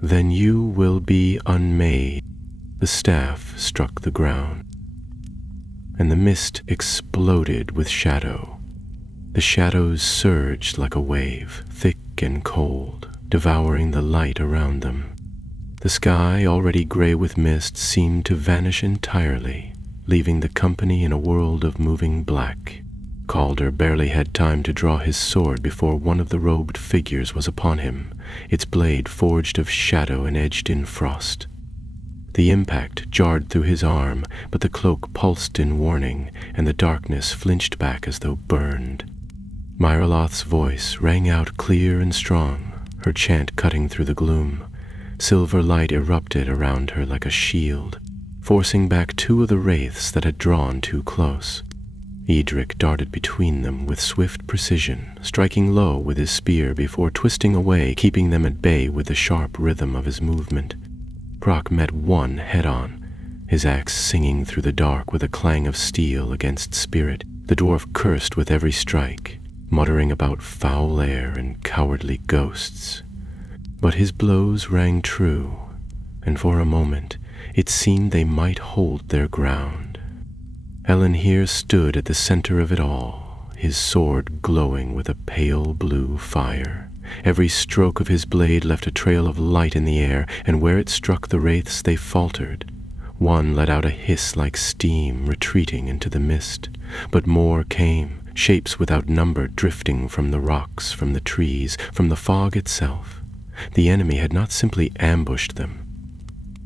"Then you will be unmade." The staff struck the ground, and the mist exploded with shadow. The shadows surged like a wave, thick and cold, devouring the light around them. The sky, already gray with mist, seemed to vanish entirely, leaving the company in a world of moving black. Calder barely had time to draw his sword before one of the robed figures was upon him, its blade forged of shadow and edged in frost. The impact jarred through his arm, but the cloak pulsed in warning, and the darkness flinched back as though burned. Myraloth's voice rang out clear and strong, her chant cutting through the gloom. Silver light erupted around her like a shield, forcing back 2 of the wraiths that had drawn too close. Eärendil darted between them with swift precision, striking low with his spear before twisting away, keeping them at bay with the sharp rhythm of his movement. Brock met one head-on, his axe singing through the dark with a clang of steel against spirit. The dwarf cursed with every strike, muttering about foul air and cowardly ghosts. But his blows rang true, and for a moment it seemed they might hold their ground. Eärendil stood at the center of it all, his sword glowing with a pale blue fire. Every stroke of his blade left a trail of light in the air, and where it struck the wraiths they faltered. One let out a hiss like steam retreating into the mist, but more came, shapes without number drifting from the rocks, from the trees, from the fog itself. The enemy had not simply ambushed them.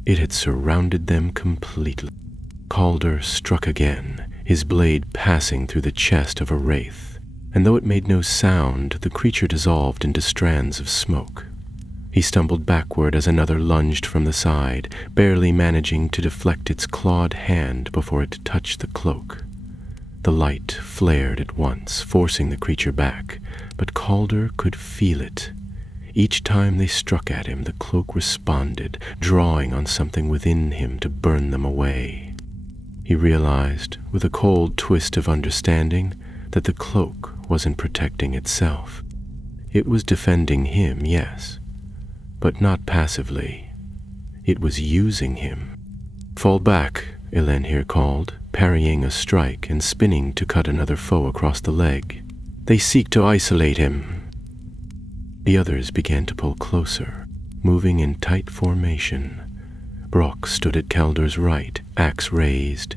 It had surrounded them completely. Calder struck again, his blade passing through the chest of a wraith, and though it made no sound, the creature dissolved into strands of smoke. He stumbled backward as another lunged from the side, barely managing to deflect its clawed hand before it touched the cloak. The light flared at once, forcing the creature back, but Calder could feel it. Each time they struck at him, the cloak responded, drawing on something within him to burn them away. He realized, with a cold twist of understanding, that the cloak wasn't protecting itself. It was defending him, yes, but not passively. It was using him. "Fall back," Eärendil called, parrying a strike and spinning to cut another foe across the leg. "They seek to isolate him." The others began to pull closer, moving in tight formation. Brock stood at Calder's right, axe raised.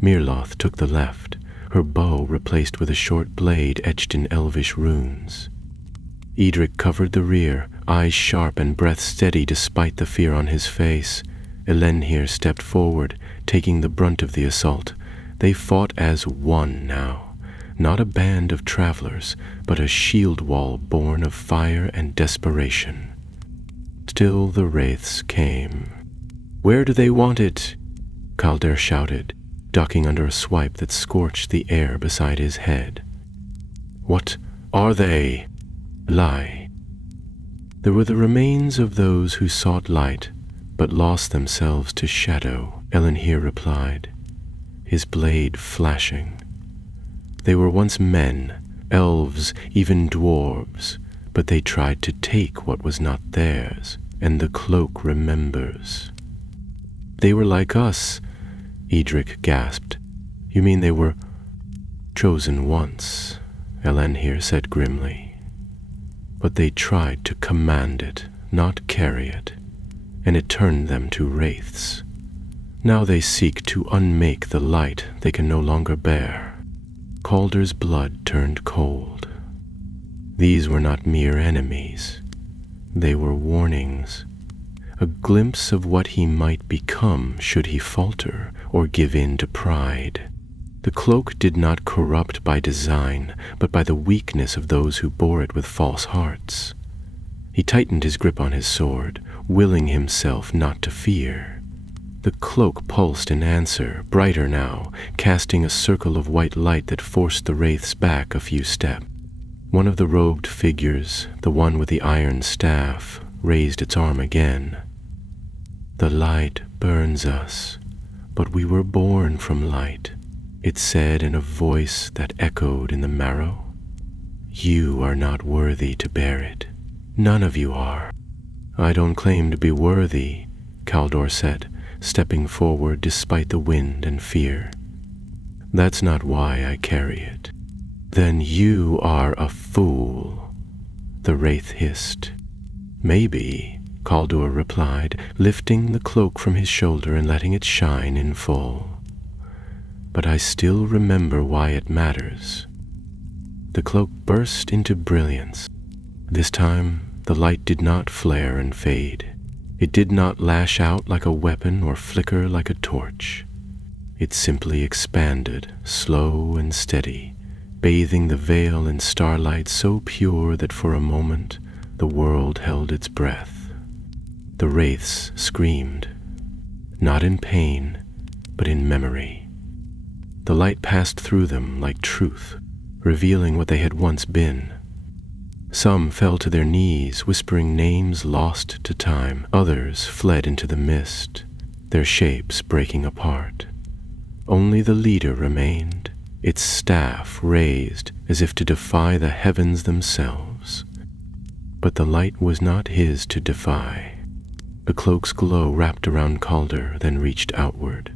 Myrloth took the left, her bow replaced with a short blade etched in elvish runes. Eärendil covered the rear, eyes sharp and breath steady despite the fear on his face. Eärendil stepped forward, taking the brunt of the assault. They fought as one now, not a band of travelers, but a shield wall born of fire and desperation. Still the wraiths came. "Where do they want it?" Calder shouted, ducking under a swipe that scorched the air beside his head. "What are they?" "Lie." There were the remains of those who sought light, but lost themselves to shadow, Eärendil replied, his blade flashing. "They were once men, elves, even dwarves, but they tried to take what was not theirs, and the cloak remembers. They were like us, Eärendil gasped. You mean they were chosen once, Eärendil said grimly. But they tried to command it, not carry it, and it turned them to wraiths. Now they seek to unmake the light they can no longer bear. Caldor's blood turned cold. These were not mere enemies. They were warnings, a glimpse of what he might become should he falter or give in to pride. The cloak did not corrupt by design, but by the weakness of those who bore it with false hearts. He tightened his grip on his sword, willing himself not to fear. The cloak pulsed in answer, brighter now, casting a circle of white light that forced the wraiths back a few steps. One of the robed figures, the one with the iron staff, raised its arm again. The light burns us, but we were born from light, it said in a voice that echoed in the marrow. You are not worthy to bear it. None of you are. I don't claim to be worthy, Caldor said, stepping forward despite the wind and fear. That's not why I carry it. Then you are a fool, the wraith hissed. Maybe, Caldor replied, lifting the cloak from his shoulder and letting it shine in full. But I still remember why it matters. The cloak burst into brilliance. This time, the light did not flare and fade. It did not lash out like a weapon or flicker like a torch. It simply expanded, slow and steady, bathing the veil in starlight so pure that for a moment the world held its breath. The wraiths screamed, not in pain, but in memory. The light passed through them like truth, revealing what they had once been. Some fell to their knees, whispering names lost to time. Others fled into the mist, their shapes breaking apart. Only the leader remained, its staff raised as if to defy the heavens themselves. But the light was not his to defy. The cloak's glow wrapped around Caldor, then reached outward.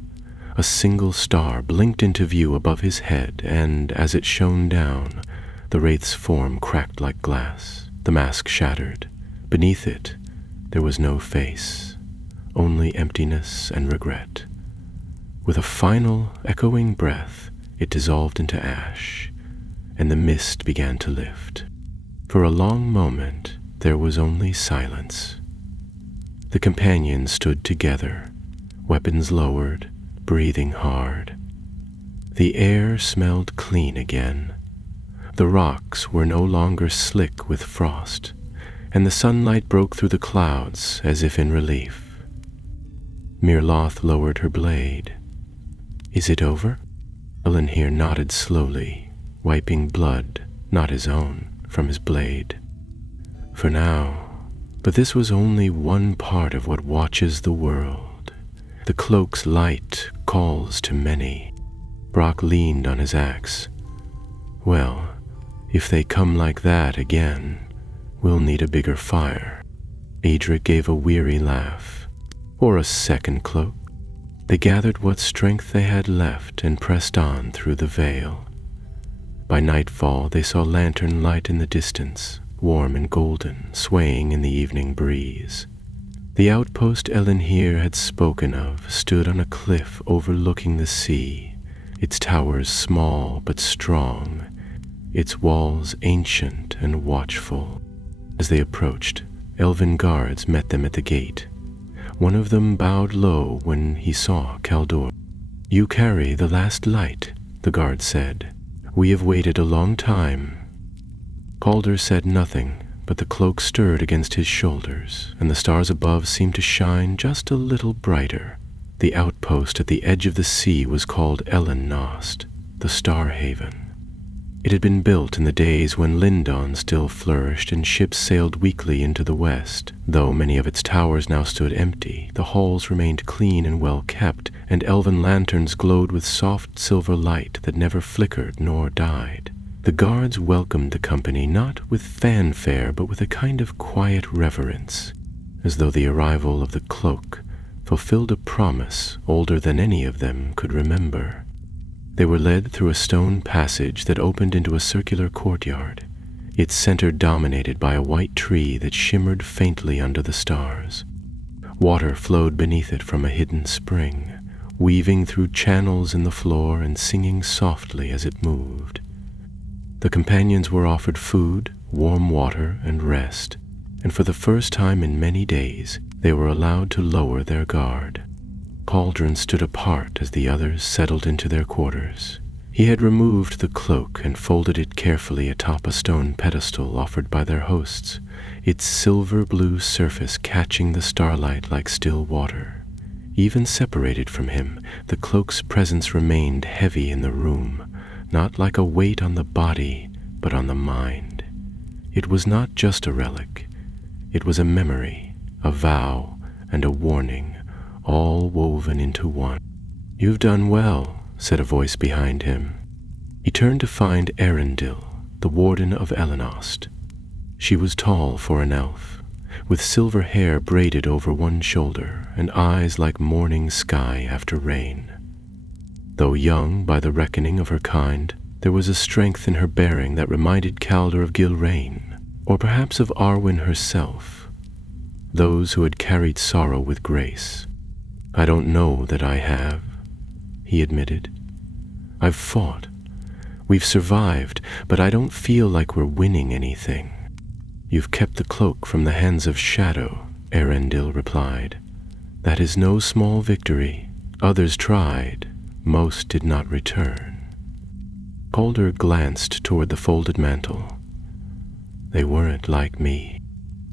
A single star blinked into view above his head, and as it shone down, the wraith's form cracked like glass. The mask shattered. Beneath it, there was no face, only emptiness and regret. With a final, echoing breath, it dissolved into ash, and the mist began to lift. For a long moment, there was only silence. The companions stood together, weapons lowered, breathing hard. The air smelled clean again. The rocks were no longer slick with frost, and the sunlight broke through the clouds as if in relief. Mirloth lowered her blade. Is it over? Eärendil nodded slowly, wiping blood, not his own, from his blade. For now, but this was only one part of what watches the world. The cloak's light calls to many. Brock leaned on his axe. Well, if they come like that again, we'll need a bigger fire. Eärendil gave a weary laugh. Or a second cloak. They gathered what strength they had left and pressed on through the veil. By nightfall they saw lantern light in the distance, warm and golden, swaying in the evening breeze. The outpost Eärendil had spoken of stood on a cliff overlooking the sea, its towers small but strong, its walls ancient and watchful. As they approached, elven guards met them at the gate. One of them bowed low when he saw Caldor. You carry the last light, the guard said. We have waited a long time. Caldor said nothing, but the cloak stirred against his shoulders, and the stars above seemed to shine just a little brighter. The outpost at the edge of the sea was called Eärendil, the Star Haven. It had been built in the days when Lindon still flourished and ships sailed weekly into the west. Though many of its towers now stood empty, the halls remained clean and well kept, and elven lanterns glowed with soft silver light that never flickered nor died. The guards welcomed the company not with fanfare but with a kind of quiet reverence, as though the arrival of the cloak fulfilled a promise older than any of them could remember. They were led through a stone passage that opened into a circular courtyard, its center dominated by a white tree that shimmered faintly under the stars. Water flowed beneath it from a hidden spring, weaving through channels in the floor and singing softly as it moved. The companions were offered food, warm water, and rest, and for the first time in many days they were allowed to lower their guard. Cauldron stood apart as the others settled into their quarters. He had removed the cloak and folded it carefully atop a stone pedestal offered by their hosts, its silver-blue surface catching the starlight like still water. Even separated from him, the cloak's presence remained heavy in the room, not like a weight on the body, but on the mind. It was not just a relic. It was a memory, a vow, and a warning, all woven into one. "You've done well," said a voice behind him. He turned to find Eärendil, the warden of Elenost. She was tall for an elf, with silver hair braided over one shoulder and eyes like morning sky after rain. Though young by the reckoning of her kind, there was a strength in her bearing that reminded Calder of Gilrain, or perhaps of Arwen herself, those who had carried sorrow with grace. "I don't know that I have," he admitted. "I've fought. We've survived, but I don't feel like we're winning anything." "You've kept the cloak from the hands of Shadow," Eärendil replied. "That is no small victory. Others tried. Most did not return." Calder glanced toward the folded mantle. "They weren't like me."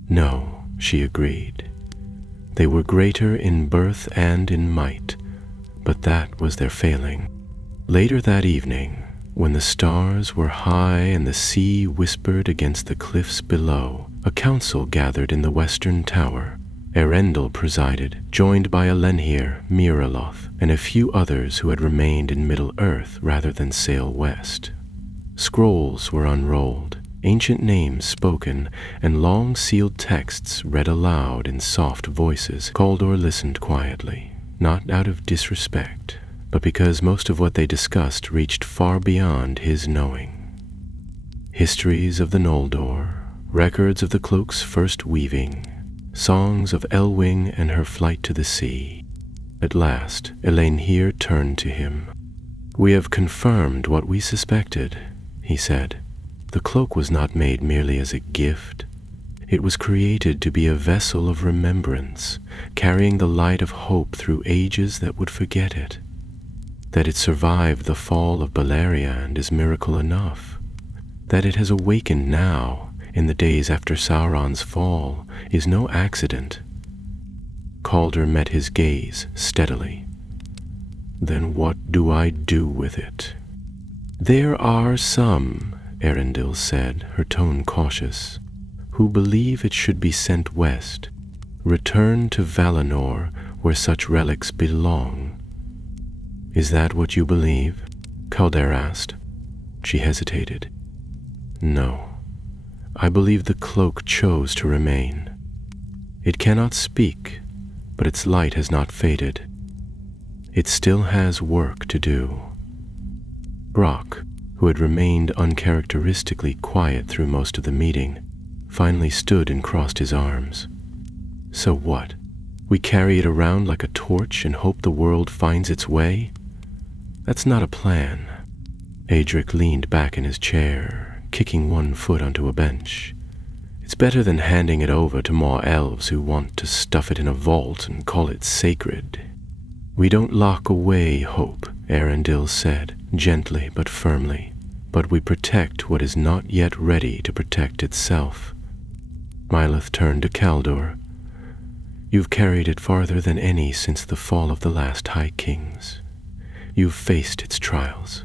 "No," she agreed. "They were greater in birth and in might, but that was their failing." Later that evening, when the stars were high and the sea whispered against the cliffs below, a council gathered in the western tower. Eärendil presided, joined by Elenhir, Miraloth, and a few others who had remained in Middle-earth rather than sail west. Scrolls were unrolled, ancient names spoken, and long sealed texts read aloud in soft voices. Calder listened quietly, not out of disrespect, but because most of what they discussed reached far beyond his knowing. Histories of the Noldor, records of the cloak's first weaving, songs of Elwing and her flight to the sea. At last, Elenhir turned to him. "We have confirmed what we suspected," he said. "The cloak was not made merely as a gift. It was created to be a vessel of remembrance, carrying the light of hope through ages that would forget it. That it survived the fall of Beleriand is miracle enough. That it has awakened now, in the days after Sauron's fall, is no accident." Calder met his gaze steadily. "Then what do I do with it?" "There are some," Eärendil said, her tone cautious, "who believe it should be sent west, returned to Valinor where such relics belong." "Is that what you believe?" Calder asked. She hesitated. "No. I believe the cloak chose to remain. It cannot speak, but its light has not faded. It still has work to do." Brock, who had remained uncharacteristically quiet through most of the meeting, finally stood and crossed his arms. "So what? We carry it around like a torch and hope the world finds its way? That's not a plan." Adric leaned back in his chair, kicking one foot onto a bench. "It's better than handing it over to more elves who want to stuff it in a vault and call it sacred." "We don't lock away hope," Eärendil said, gently but firmly, "but we protect what is not yet ready to protect itself." Myleth turned to Calder. "You've carried it farther than any since the fall of the last High Kings. You've faced its trials.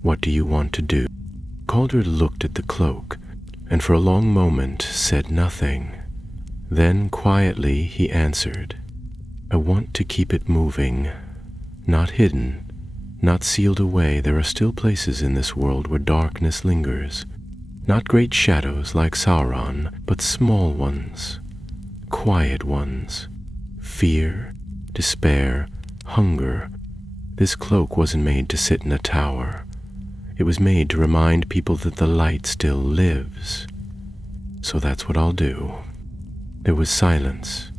What do you want to do?" Calder looked at the cloak, and for a long moment said nothing. Then quietly he answered, "I want to keep it moving, not hidden, Not sealed away, there are still places in this world where darkness lingers. Not great shadows like Sauron, but small ones, quiet ones. Fear, despair, hunger. This cloak wasn't made to sit in a tower. It was made to remind people that the light still lives. So that's what I'll do. There was silence,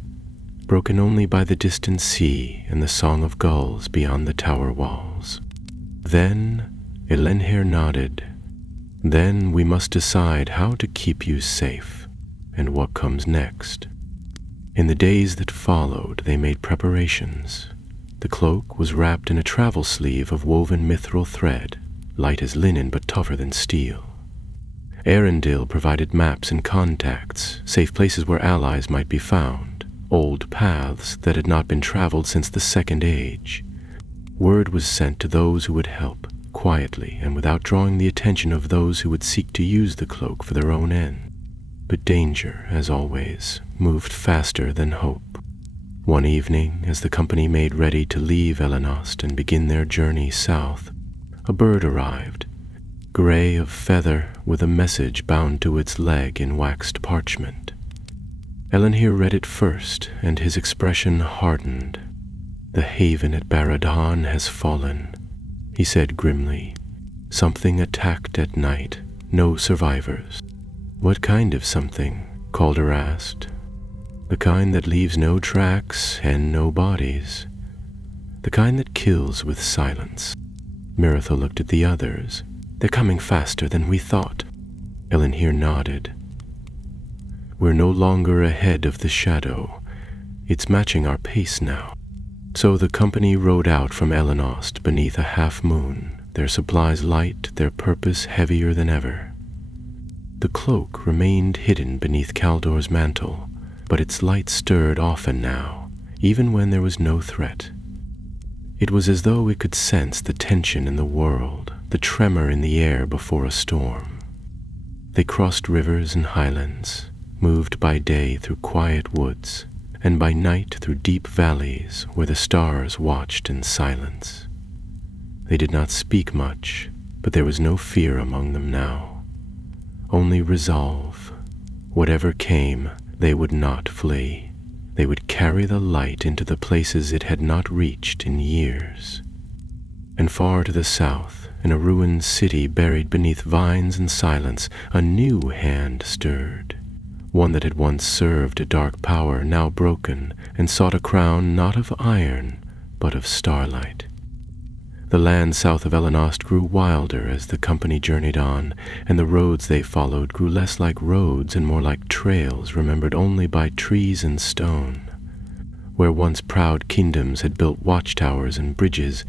broken only by the distant sea and the song of gulls beyond the tower walls. Then Eärendil nodded. Then we must decide how to keep you safe and what comes next. In the days that followed, they made preparations. The cloak was wrapped in a travel sleeve of woven mithril thread, light as linen but tougher than steel. Eärendil provided maps and contacts, safe places where allies might be found, old paths that had not been traveled since the Second Age. Word was sent to those who would help, quietly and without drawing the attention of those who would seek to use the cloak for their own end. But danger, as always, moved faster than hope. One evening, as the company made ready to leave Eärendil and begin their journey south, a bird arrived, gray of feather with a message bound to its leg in waxed parchment. Eärendil read it first, and his expression hardened. "The haven at Barad-dûn has fallen," he said grimly. "Something attacked at night, no survivors." "What kind of something?" Calder asked. "The kind that leaves no tracks and no bodies. The kind that kills with silence." Miritha looked at the others. "They're coming faster than we thought." Eärendil nodded. "We're no longer ahead of the shadow. It's matching our pace now." So the company rode out from Eärendil beneath a half-moon, their supplies light, their purpose heavier than ever. The cloak remained hidden beneath Caldor's mantle, but its light stirred often now, even when there was no threat. It was as though it could sense the tension in the world, the tremor in the air before a storm. They crossed rivers and highlands, moved by day through quiet woods, and by night through deep valleys where the stars watched in silence. They did not speak much, but there was no fear among them now. Only resolve. Whatever came, they would not flee. They would carry the light into the places it had not reached in years. And far to the south, in a ruined city buried beneath vines and silence, a new hand stirred. One that had once served a dark power, now broken, and sought a crown not of iron, but of starlight. The land south of Eärendil grew wilder as the company journeyed on, and the roads they followed grew less like roads and more like trails remembered only by trees and stone. Where once proud kingdoms had built watchtowers and bridges,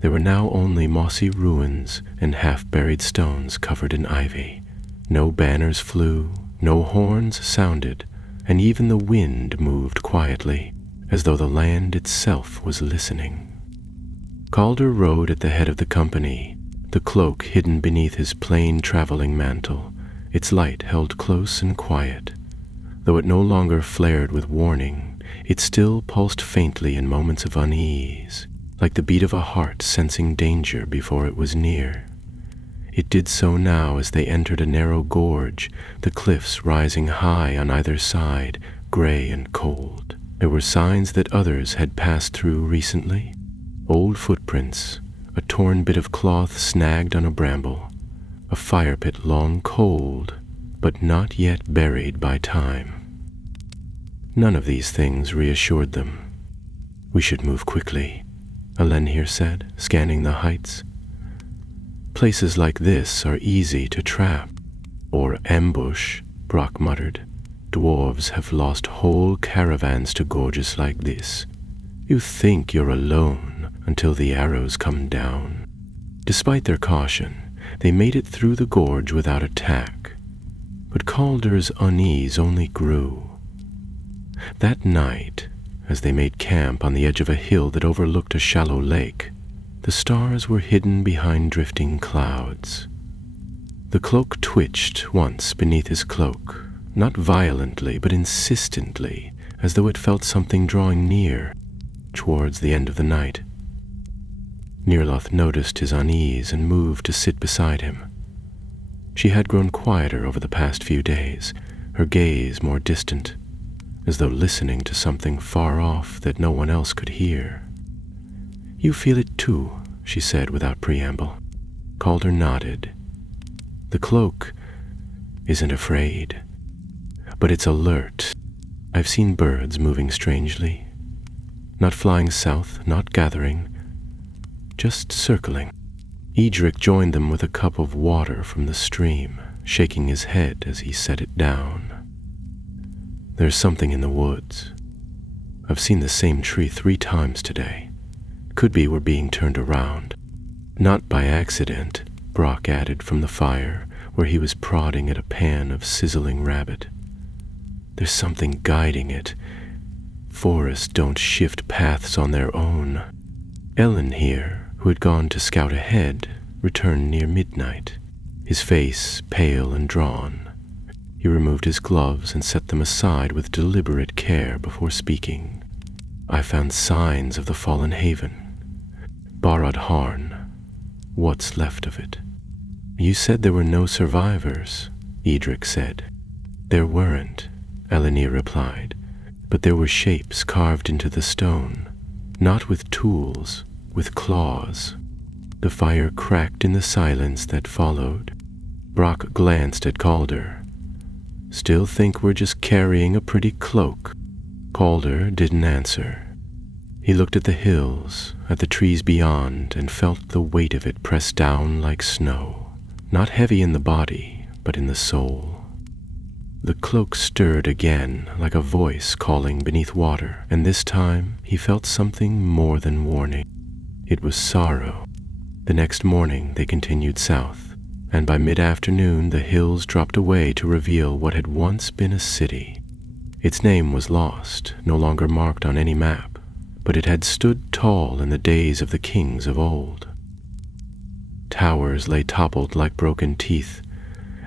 there were now only mossy ruins and half-buried stones covered in ivy. No banners flew, no horns sounded, and even the wind moved quietly, as though the land itself was listening. Calder rode at the head of the company, the cloak hidden beneath his plain traveling mantle, its light held close and quiet. Though it no longer flared with warning, it still pulsed faintly in moments of unease, like the beat of a heart sensing danger before it was near. It did so now as they entered a narrow gorge, the cliffs rising high on either side, gray and cold. There were signs that others had passed through recently. Old footprints, a torn bit of cloth snagged on a bramble, a fire pit long cold, but not yet buried by time. None of these things reassured them. "We should move quickly," Eärendil said, scanning the heights. "Places like this are easy to trap, or ambush," Brock muttered. "Dwarves have lost whole caravans to gorges like this. You think you're alone until the arrows come down." Despite their caution, they made it through the gorge without attack. But Calder's unease only grew. That night, as they made camp on the edge of a hill that overlooked a shallow lake, the stars were hidden behind drifting clouds. The cloak twitched once beneath his cloak, not violently but insistently, as though it felt something drawing near towards the end of the night. Nirloth noticed his unease and moved to sit beside him. She had grown quieter over the past few days, her gaze more distant, as though listening to something far off that no one else could hear. "You feel it too," she said without preamble. Calder nodded. "The cloak isn't afraid, but it's alert. I've seen birds moving strangely, not flying south, not gathering, just circling." Eärendil joined them with a cup of water from the stream, shaking his head as he set it down. "There's something in the woods. I've seen the same tree 3 times today. Could be we're being turned around. Not by accident," Brock added from the fire, where he was prodding at a pan of sizzling rabbit. "There's something guiding it. Forests don't shift paths on their own." Ellen here, who had gone to scout ahead, returned near midnight, his face pale and drawn. He removed his gloves and set them aside with deliberate care before speaking. "I found signs of the fallen haven. Barad Harn. What's left of it?" "You said there were no survivors," Eärendil said. "There weren't," Elenir replied, "but there were shapes carved into the stone, not with tools, with claws." The fire cracked in the silence that followed. Brock glanced at Calder. "Still think we're just carrying a pretty cloak?" Calder didn't answer. He looked at the hills, at the trees beyond, and felt the weight of it press down like snow, not heavy in the body, but in the soul. The cloak stirred again, like a voice calling beneath water, and this time he felt something more than warning. It was sorrow. The next morning they continued south, and by mid-afternoon the hills dropped away to reveal what had once been a city. Its name was lost, no longer marked on any map, but it had stood tall in the days of the kings of old. Towers lay toppled like broken teeth,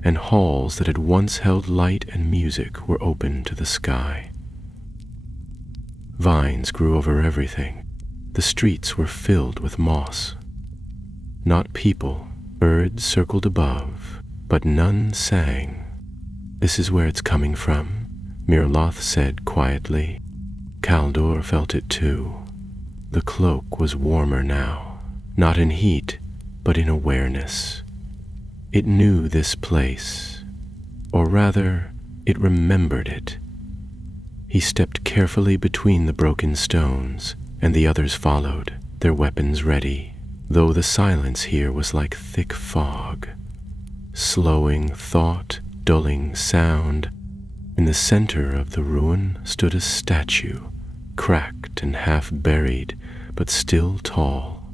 and halls that had once held light and music were open to the sky. Vines grew over everything. The streets were filled with moss. Not people, birds circled above, but none sang. "This is where it's coming from," Mirloth said quietly. Caldor felt it too. The cloak was warmer now, not in heat, but in awareness. It knew this place, or rather, it remembered it. He stepped carefully between the broken stones, and the others followed, their weapons ready, though the silence here was like thick fog, slowing thought, dulling sound. In the center of the ruin stood a statue, cracked and half-buried, but still tall.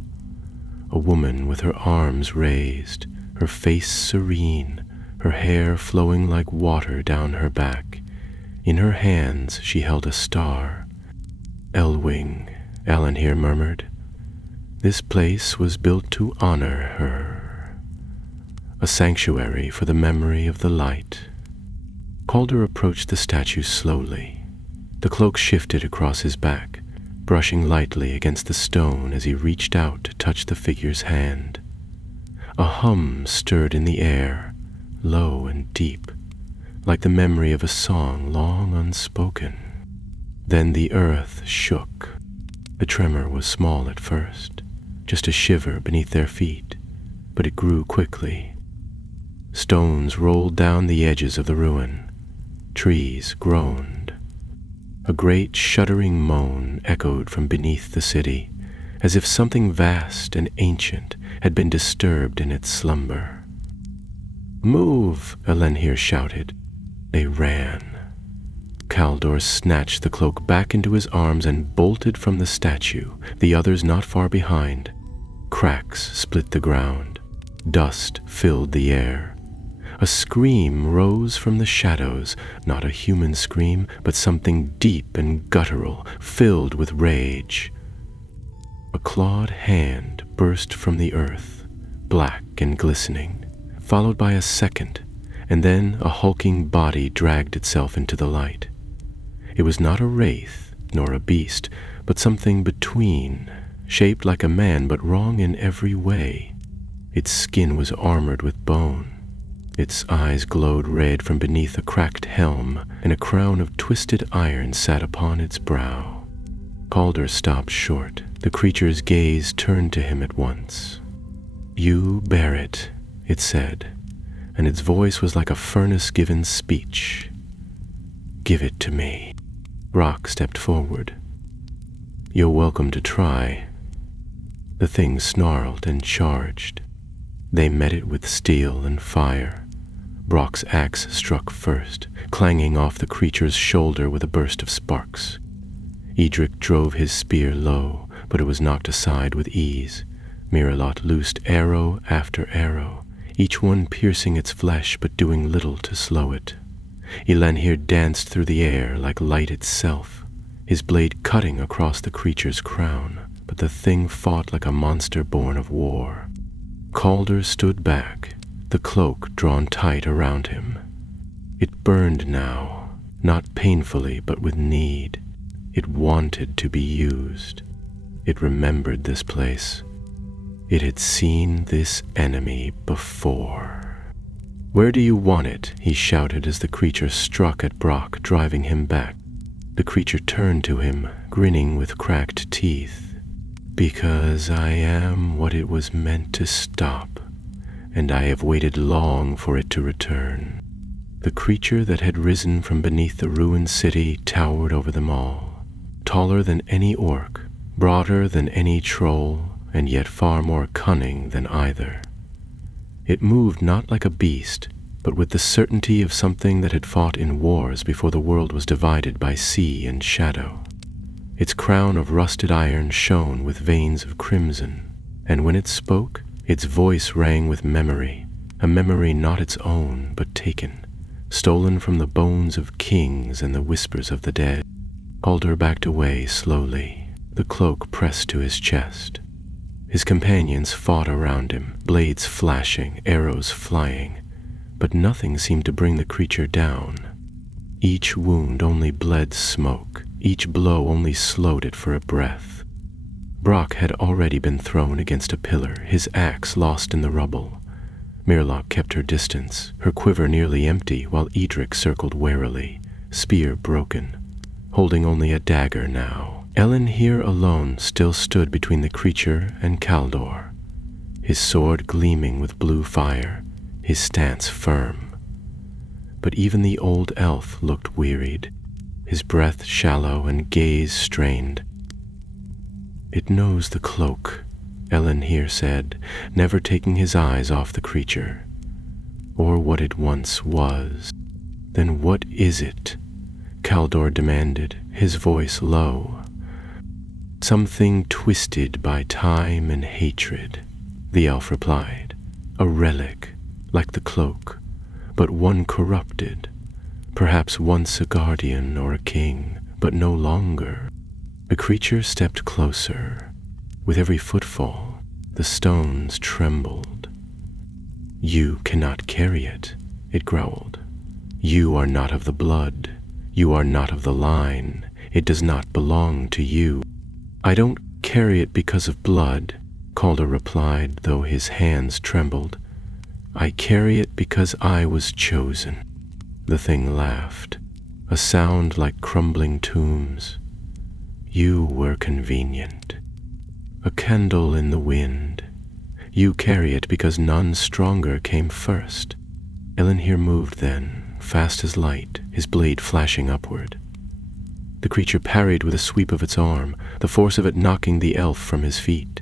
A woman with her arms raised, her face serene, her hair flowing like water down her back. In her hands she held a star. "Elwing," Eärendil murmured. "This place was built to honor her. A sanctuary for the memory of the light." Calder approached the statue slowly. The cloak shifted across his back, brushing lightly against the stone as he reached out to touch the figure's hand. A hum stirred in the air, low and deep, like the memory of a song long unspoken. Then the earth shook. The tremor was small at first, just a shiver beneath their feet, but it grew quickly. Stones rolled down the edges of the ruin. Trees groaned. A great shuddering moan echoed from beneath the city, as if something vast and ancient had been disturbed in its slumber. "Move!" Eärendil shouted. They ran. Caldor snatched the cloak back into his arms and bolted from the statue, the others not far behind. Cracks split the ground. Dust filled the air. A scream rose from the shadows, not a human scream, but something deep and guttural, filled with rage. A clawed hand burst from the earth, black and glistening, followed by a second, and then a hulking body dragged itself into the light. It was not a wraith, nor a beast, but something between, shaped like a man but wrong in every way. Its skin was armored with bone. Its eyes glowed red from beneath a cracked helm, and a crown of twisted iron sat upon its brow. Calder stopped short. The creature's gaze turned to him at once. "You bear it," it said, and its voice was like a furnace-given speech. "Give it to me." Brock stepped forward. "You're welcome to try." The thing snarled and charged. They met it with steel and fire. Brock's axe struck first, clanging off the creature's shoulder with a burst of sparks. Eärendil drove his spear low, but it was knocked aside with ease. Miralot loosed arrow after arrow, each one piercing its flesh but doing little to slow it. Eärendil danced through the air like light itself, his blade cutting across the creature's crown, but the thing fought like a monster born of war. Calder stood back, the cloak drawn tight around him. It burned now, not painfully but with need. It wanted to be used. It remembered this place. It had seen this enemy before. "Where do you want it?" he shouted as the creature struck at Brock, driving him back. The creature turned to him, grinning with cracked teeth. "Because I am what it was meant to stop, and I have waited long for it to return." The creature that had risen from beneath the ruined city towered over them all, taller than any orc, broader than any troll, and yet far more cunning than either. It moved not like a beast, but with the certainty of something that had fought in wars before the world was divided by sea and shadow. Its crown of rusted iron shone with veins of crimson, and when it spoke, its voice rang with memory, a memory not its own, but taken, stolen from the bones of kings and the whispers of the dead. Calder backed away slowly, the cloak pressed to his chest. His companions fought around him, blades flashing, arrows flying, but nothing seemed to bring the creature down. Each wound only bled smoke, each blow only slowed it for a breath. Brock had already been thrown against a pillar, his axe lost in the rubble. Miralot kept her distance, her quiver nearly empty, while Eärendil circled warily, spear broken, holding only a dagger now. Eärendil alone still stood between the creature and Calder, his sword gleaming with blue fire, his stance firm. But even the old elf looked wearied, his breath shallow and gaze strained. "It knows the cloak," Eärendil said, never taking his eyes off the creature. "Or what it once was." "Then what is it?" Calder demanded, his voice low. "Something twisted by time and hatred," the elf replied. "A relic, like the cloak, but one corrupted. Perhaps once a guardian or a king, but no longer." The creature stepped closer. With every footfall, the stones trembled. "You cannot carry it," it growled. "You are not of the blood. You are not of the line. It does not belong to you." "I don't carry it because of blood," Calder replied, though his hands trembled. "I carry it because I was chosen." The thing laughed, a sound like crumbling tombs. "You were convenient. A candle in the wind. You carry it because none stronger came first." Eärendil moved then, fast as light, his blade flashing upward. The creature parried with a sweep of its arm, the force of it knocking the elf from his feet.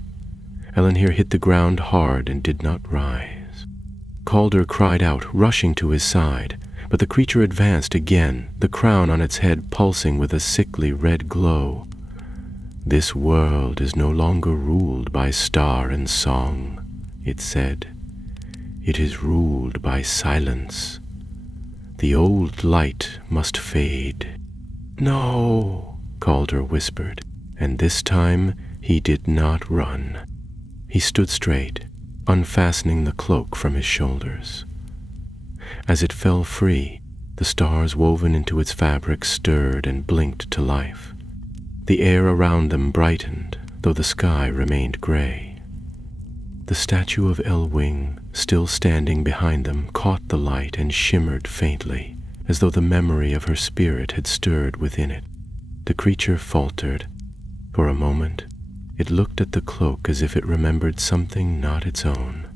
Eärendil hit the ground hard and did not rise. Calder cried out, rushing to his side, but the creature advanced again, the crown on its head pulsing with a sickly red glow. "This world is no longer ruled by star and song," it said. "It is ruled by silence. The old light must fade." "No," Calder whispered, and this time he did not run. He stood straight, unfastening the cloak from his shoulders. As it fell free, the stars woven into its fabric stirred and blinked to life. The air around them brightened, though the sky remained gray. The statue of Elwing, still standing behind them, caught the light and shimmered faintly, as though the memory of her spirit had stirred within it. The creature faltered. For a moment, it looked at the cloak as if it remembered something not its own.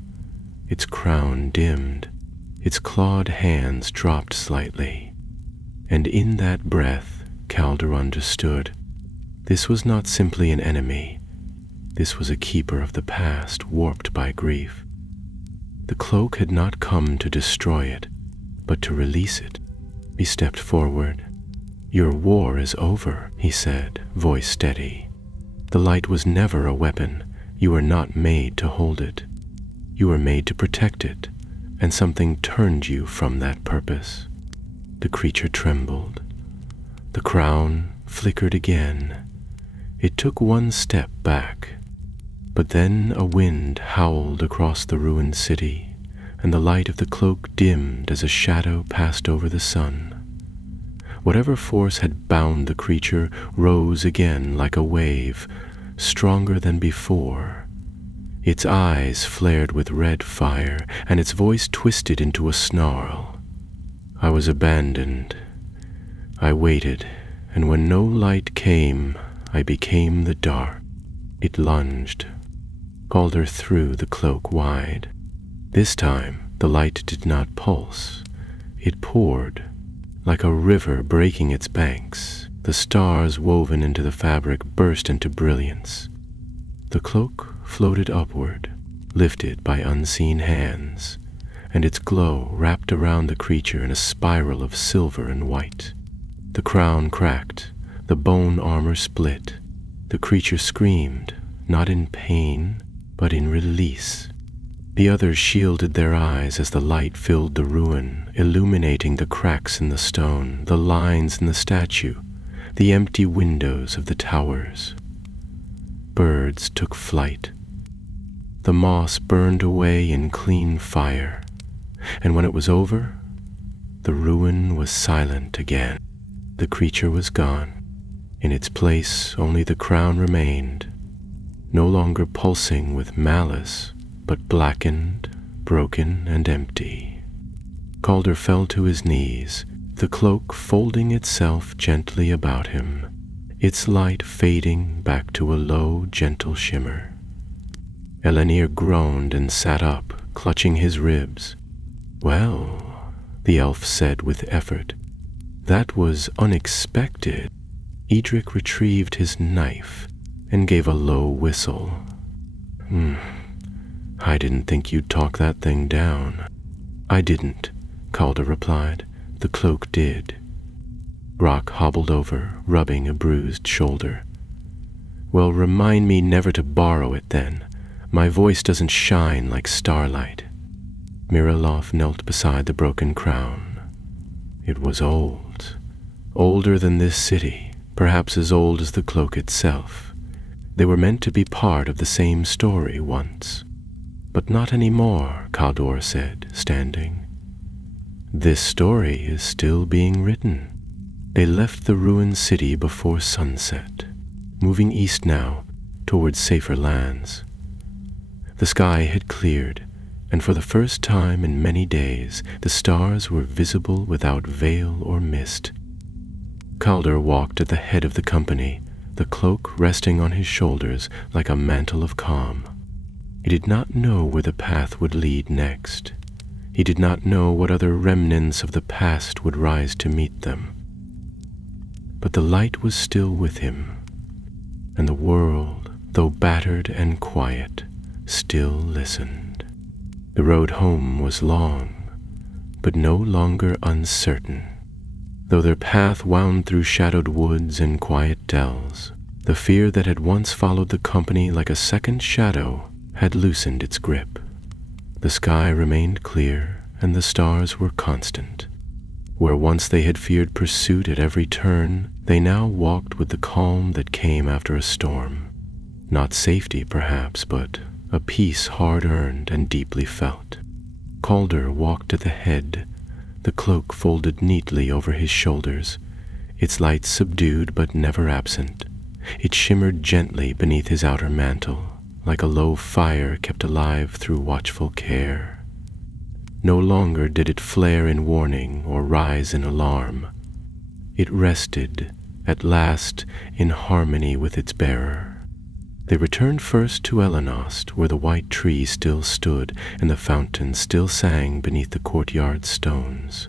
Its crown dimmed, its clawed hands dropped slightly, and in that breath, Calder understood. This was not simply an enemy. This was a keeper of the past, warped by grief. The cloak had not come to destroy it, but to release it. He stepped forward. "Your war is over," he said, voice steady. "The light was never a weapon. You were not made to hold it. You were made to protect it, and something turned you from that purpose." The creature trembled. The crown flickered again. It took one step back, but then a wind howled across the ruined city, and the light of the cloak dimmed as a shadow passed over the sun. Whatever force had bound the creature rose again like a wave, stronger than before. Its eyes flared with red fire, and its voice twisted into a snarl. "I was abandoned. I waited, and when no light came, I became the dark." It lunged. Calder threw the cloak wide. This time, the light did not pulse. It poured, like a river breaking its banks. The stars woven into the fabric burst into brilliance. The cloak floated upward, lifted by unseen hands, and its glow wrapped around the creature in a spiral of silver and white. The crown cracked, the bone armor split. The creature screamed, not in pain, but in release. The others shielded their eyes as the light filled the ruin, illuminating the cracks in the stone, the lines in the statue, the empty windows of the towers. Birds took flight. The moss burned away in clean fire, and when it was over, the ruin was silent again. The creature was gone. In its place, only the crown remained, no longer pulsing with malice, but blackened, broken, and empty. Calder fell to his knees, the cloak folding itself gently about him, its light fading back to a low, gentle shimmer. Eärendil groaned and sat up, clutching his ribs. "Well," the elf said with effort, "that was unexpected." Eärendil retrieved his knife and gave a low whistle. "I didn't think you'd talk that thing down." "I didn't," Calder replied. "The cloak did." Brock hobbled over, rubbing a bruised shoulder. "Well, remind me never to borrow it then. My voice doesn't shine like starlight." Miroslav knelt beside the broken crown. It was old, older than this city, perhaps as old as the cloak itself. They were meant to be part of the same story once. "But not anymore," Calder said, standing. "This story is still being written." They left the ruined city before sunset, moving east now, towards safer lands. The sky had cleared, and for the first time in many days, the stars were visible without veil or mist. Calder walked at the head of the company, the cloak resting on his shoulders like a mantle of calm. He did not know where the path would lead next. He did not know what other remnants of the past would rise to meet them. But the light was still with him, and the world, though battered and quiet, still listened. The road home was long, but no longer uncertain. Though their path wound through shadowed woods and quiet dells, the fear that had once followed the company like a second shadow had loosened its grip. The sky remained clear, and the stars were constant. Where once they had feared pursuit at every turn, they now walked with the calm that came after a storm. Not safety, perhaps, but a peace hard-earned and deeply felt. Calder walked at the head, the cloak folded neatly over his shoulders, its light subdued but never absent. It shimmered gently beneath his outer mantle, like a low fire kept alive through watchful care. No longer did it flare in warning or rise in alarm. It rested, at last, in harmony with its bearer. They returned first to Elenost, where the white tree still stood and the fountain still sang beneath the courtyard stones.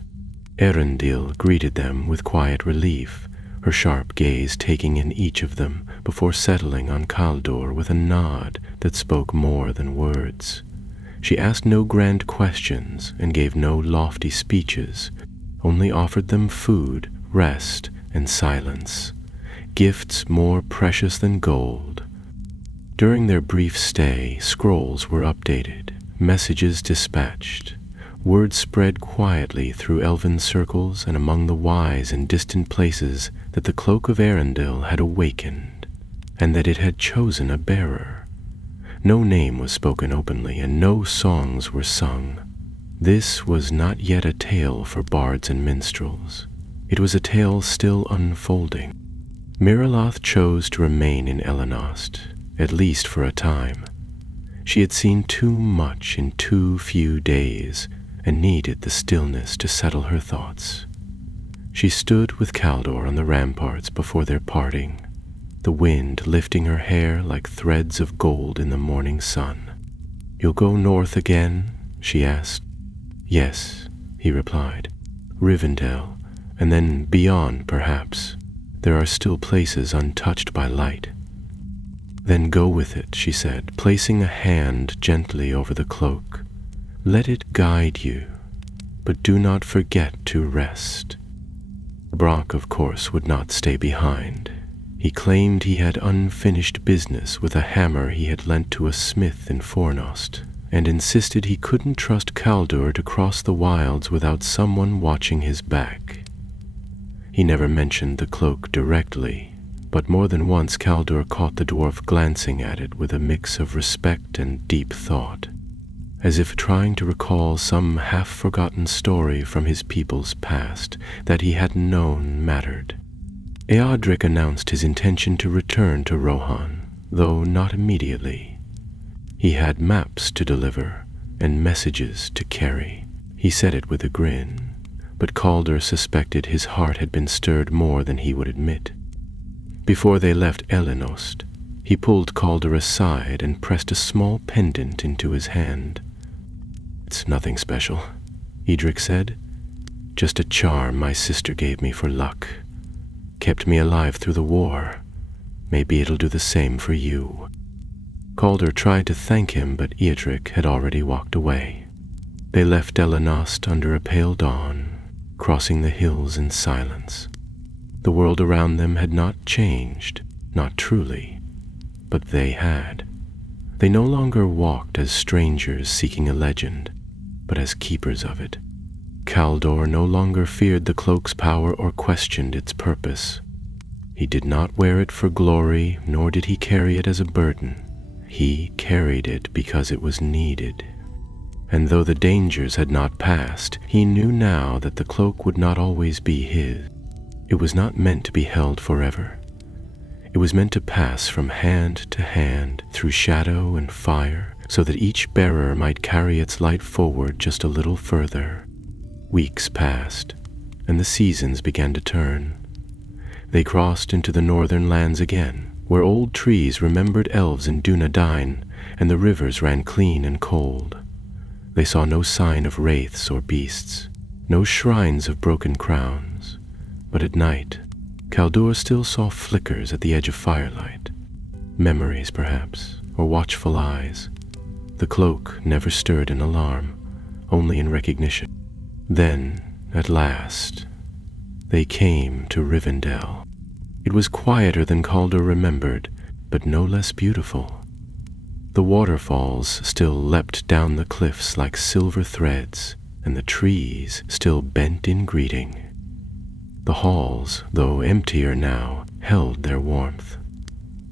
Eärendil greeted them with quiet relief, her sharp gaze taking in each of them before settling on Caldor with a nod that spoke more than words. She asked no grand questions and gave no lofty speeches, only offered them food, rest, and silence, gifts more precious than gold. During their brief stay, scrolls were updated, messages dispatched, word spread quietly through elven circles and among the wise in distant places that the Cloak of Eärendil had awakened, and that it had chosen a bearer. No name was spoken openly, and no songs were sung. This was not yet a tale for bards and minstrels. It was a tale still unfolding. Miriloth chose to remain in Elenost, at least for a time. She had seen too much in too few days, and needed the stillness to settle her thoughts. She stood with Caldor on the ramparts before their parting, the wind lifting her hair like threads of gold in the morning sun. "You'll go north again?" she asked. "Yes," he replied. "Rivendell, and then beyond, perhaps. There are still places untouched by light." "Then go with it," she said, placing a hand gently over the cloak. "Let it guide you, but do not forget to rest." Brock, of course, would not stay behind. He claimed he had unfinished business with a hammer he had lent to a smith in Fornost, and insisted he couldn't trust Caldor to cross the wilds without someone watching his back. He never mentioned the cloak directly, but more than once Caldor caught the dwarf glancing at it with a mix of respect and deep thought, as if trying to recall some half-forgotten story from his people's past that he hadn't known mattered. Eärendil announced his intention to return to Rohan, though not immediately. He had maps to deliver and messages to carry. He said it with a grin, but Caldor suspected his heart had been stirred more than he would admit. Before they left Elenost, he pulled Caldor aside and pressed a small pendant into his hand. "It's nothing special," Eärendil said. "Just a charm my sister gave me for luck. Kept me alive through the war. Maybe it'll do the same for you." Caldor tried to thank him, but Eärendil had already walked away. They left Elenost under a pale dawn, crossing the hills in silence. The world around them had not changed, not truly, but they had. They no longer walked as strangers seeking a legend, but as keepers of it. Caldor no longer feared the cloak's power or questioned its purpose. He did not wear it for glory, nor did he carry it as a burden. He carried it because it was needed. And though the dangers had not passed, he knew now that the cloak would not always be his. It was not meant to be held forever. It was meant to pass from hand to hand through shadow and fire, so that each bearer might carry its light forward just a little further. Weeks passed, and the seasons began to turn. They crossed into the northern lands again, where old trees remembered elves in Dunedain, and the rivers ran clean and cold. They saw no sign of wraiths or beasts, no shrines of broken crowns, but at night, Caldor still saw flickers at the edge of firelight. Memories, perhaps, or watchful eyes. The cloak never stirred in alarm, only in recognition. Then, at last, they came to Rivendell. It was quieter than Caldor remembered, but no less beautiful. The waterfalls still leapt down the cliffs like silver threads, and the trees still bent in greeting. The halls, though emptier now, held their warmth.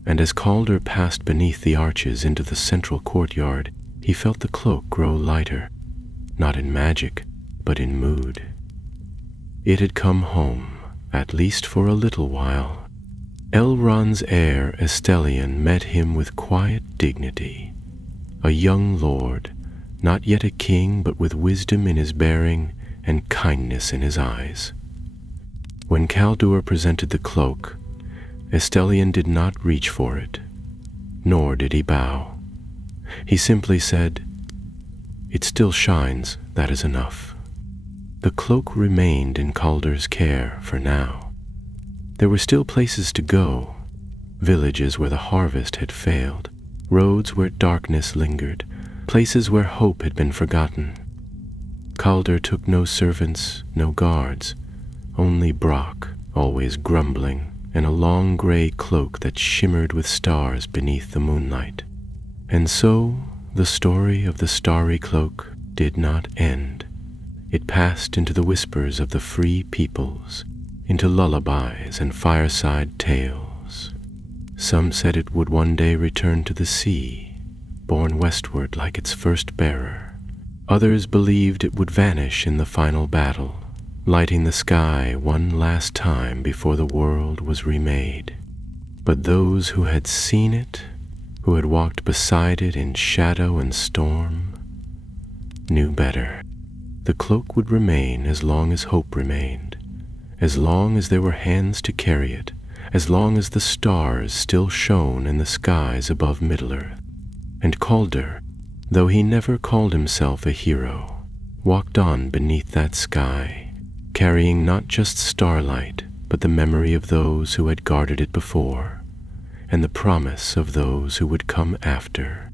And as Caldor passed beneath the arches into the central courtyard, he felt the cloak grow lighter, not in magic, but in mood. It had come home, at least for a little while. Elrond's heir Estelion met him with quiet dignity, a young lord, not yet a king, but with wisdom in his bearing and kindness in his eyes. When Caldur presented the cloak, Estelion did not reach for it, nor did he bow. He simply said, "It still shines, that is enough." The cloak remained in Caldur's care for now. There were still places to go, villages where the harvest had failed, roads where darkness lingered, places where hope had been forgotten. Caldur took no servants, no guards, only Brock, always grumbling, and a long gray cloak that shimmered with stars beneath the moonlight. And so the story of the starry cloak did not end. It passed into the whispers of the free peoples, into lullabies and fireside tales. Some said it would one day return to the sea, borne westward like its first bearer. Others believed it would vanish in the final battle, lighting the sky one last time before the world was remade. But those who had seen it, who had walked beside it in shadow and storm, knew better. The cloak would remain as long as hope remained, as long as there were hands to carry it, as long as the stars still shone in the skies above Middle-earth. And Caldur, though he never called himself a hero, walked on beneath that sky, carrying not just starlight, but the memory of those who had guarded it before, and the promise of those who would come after.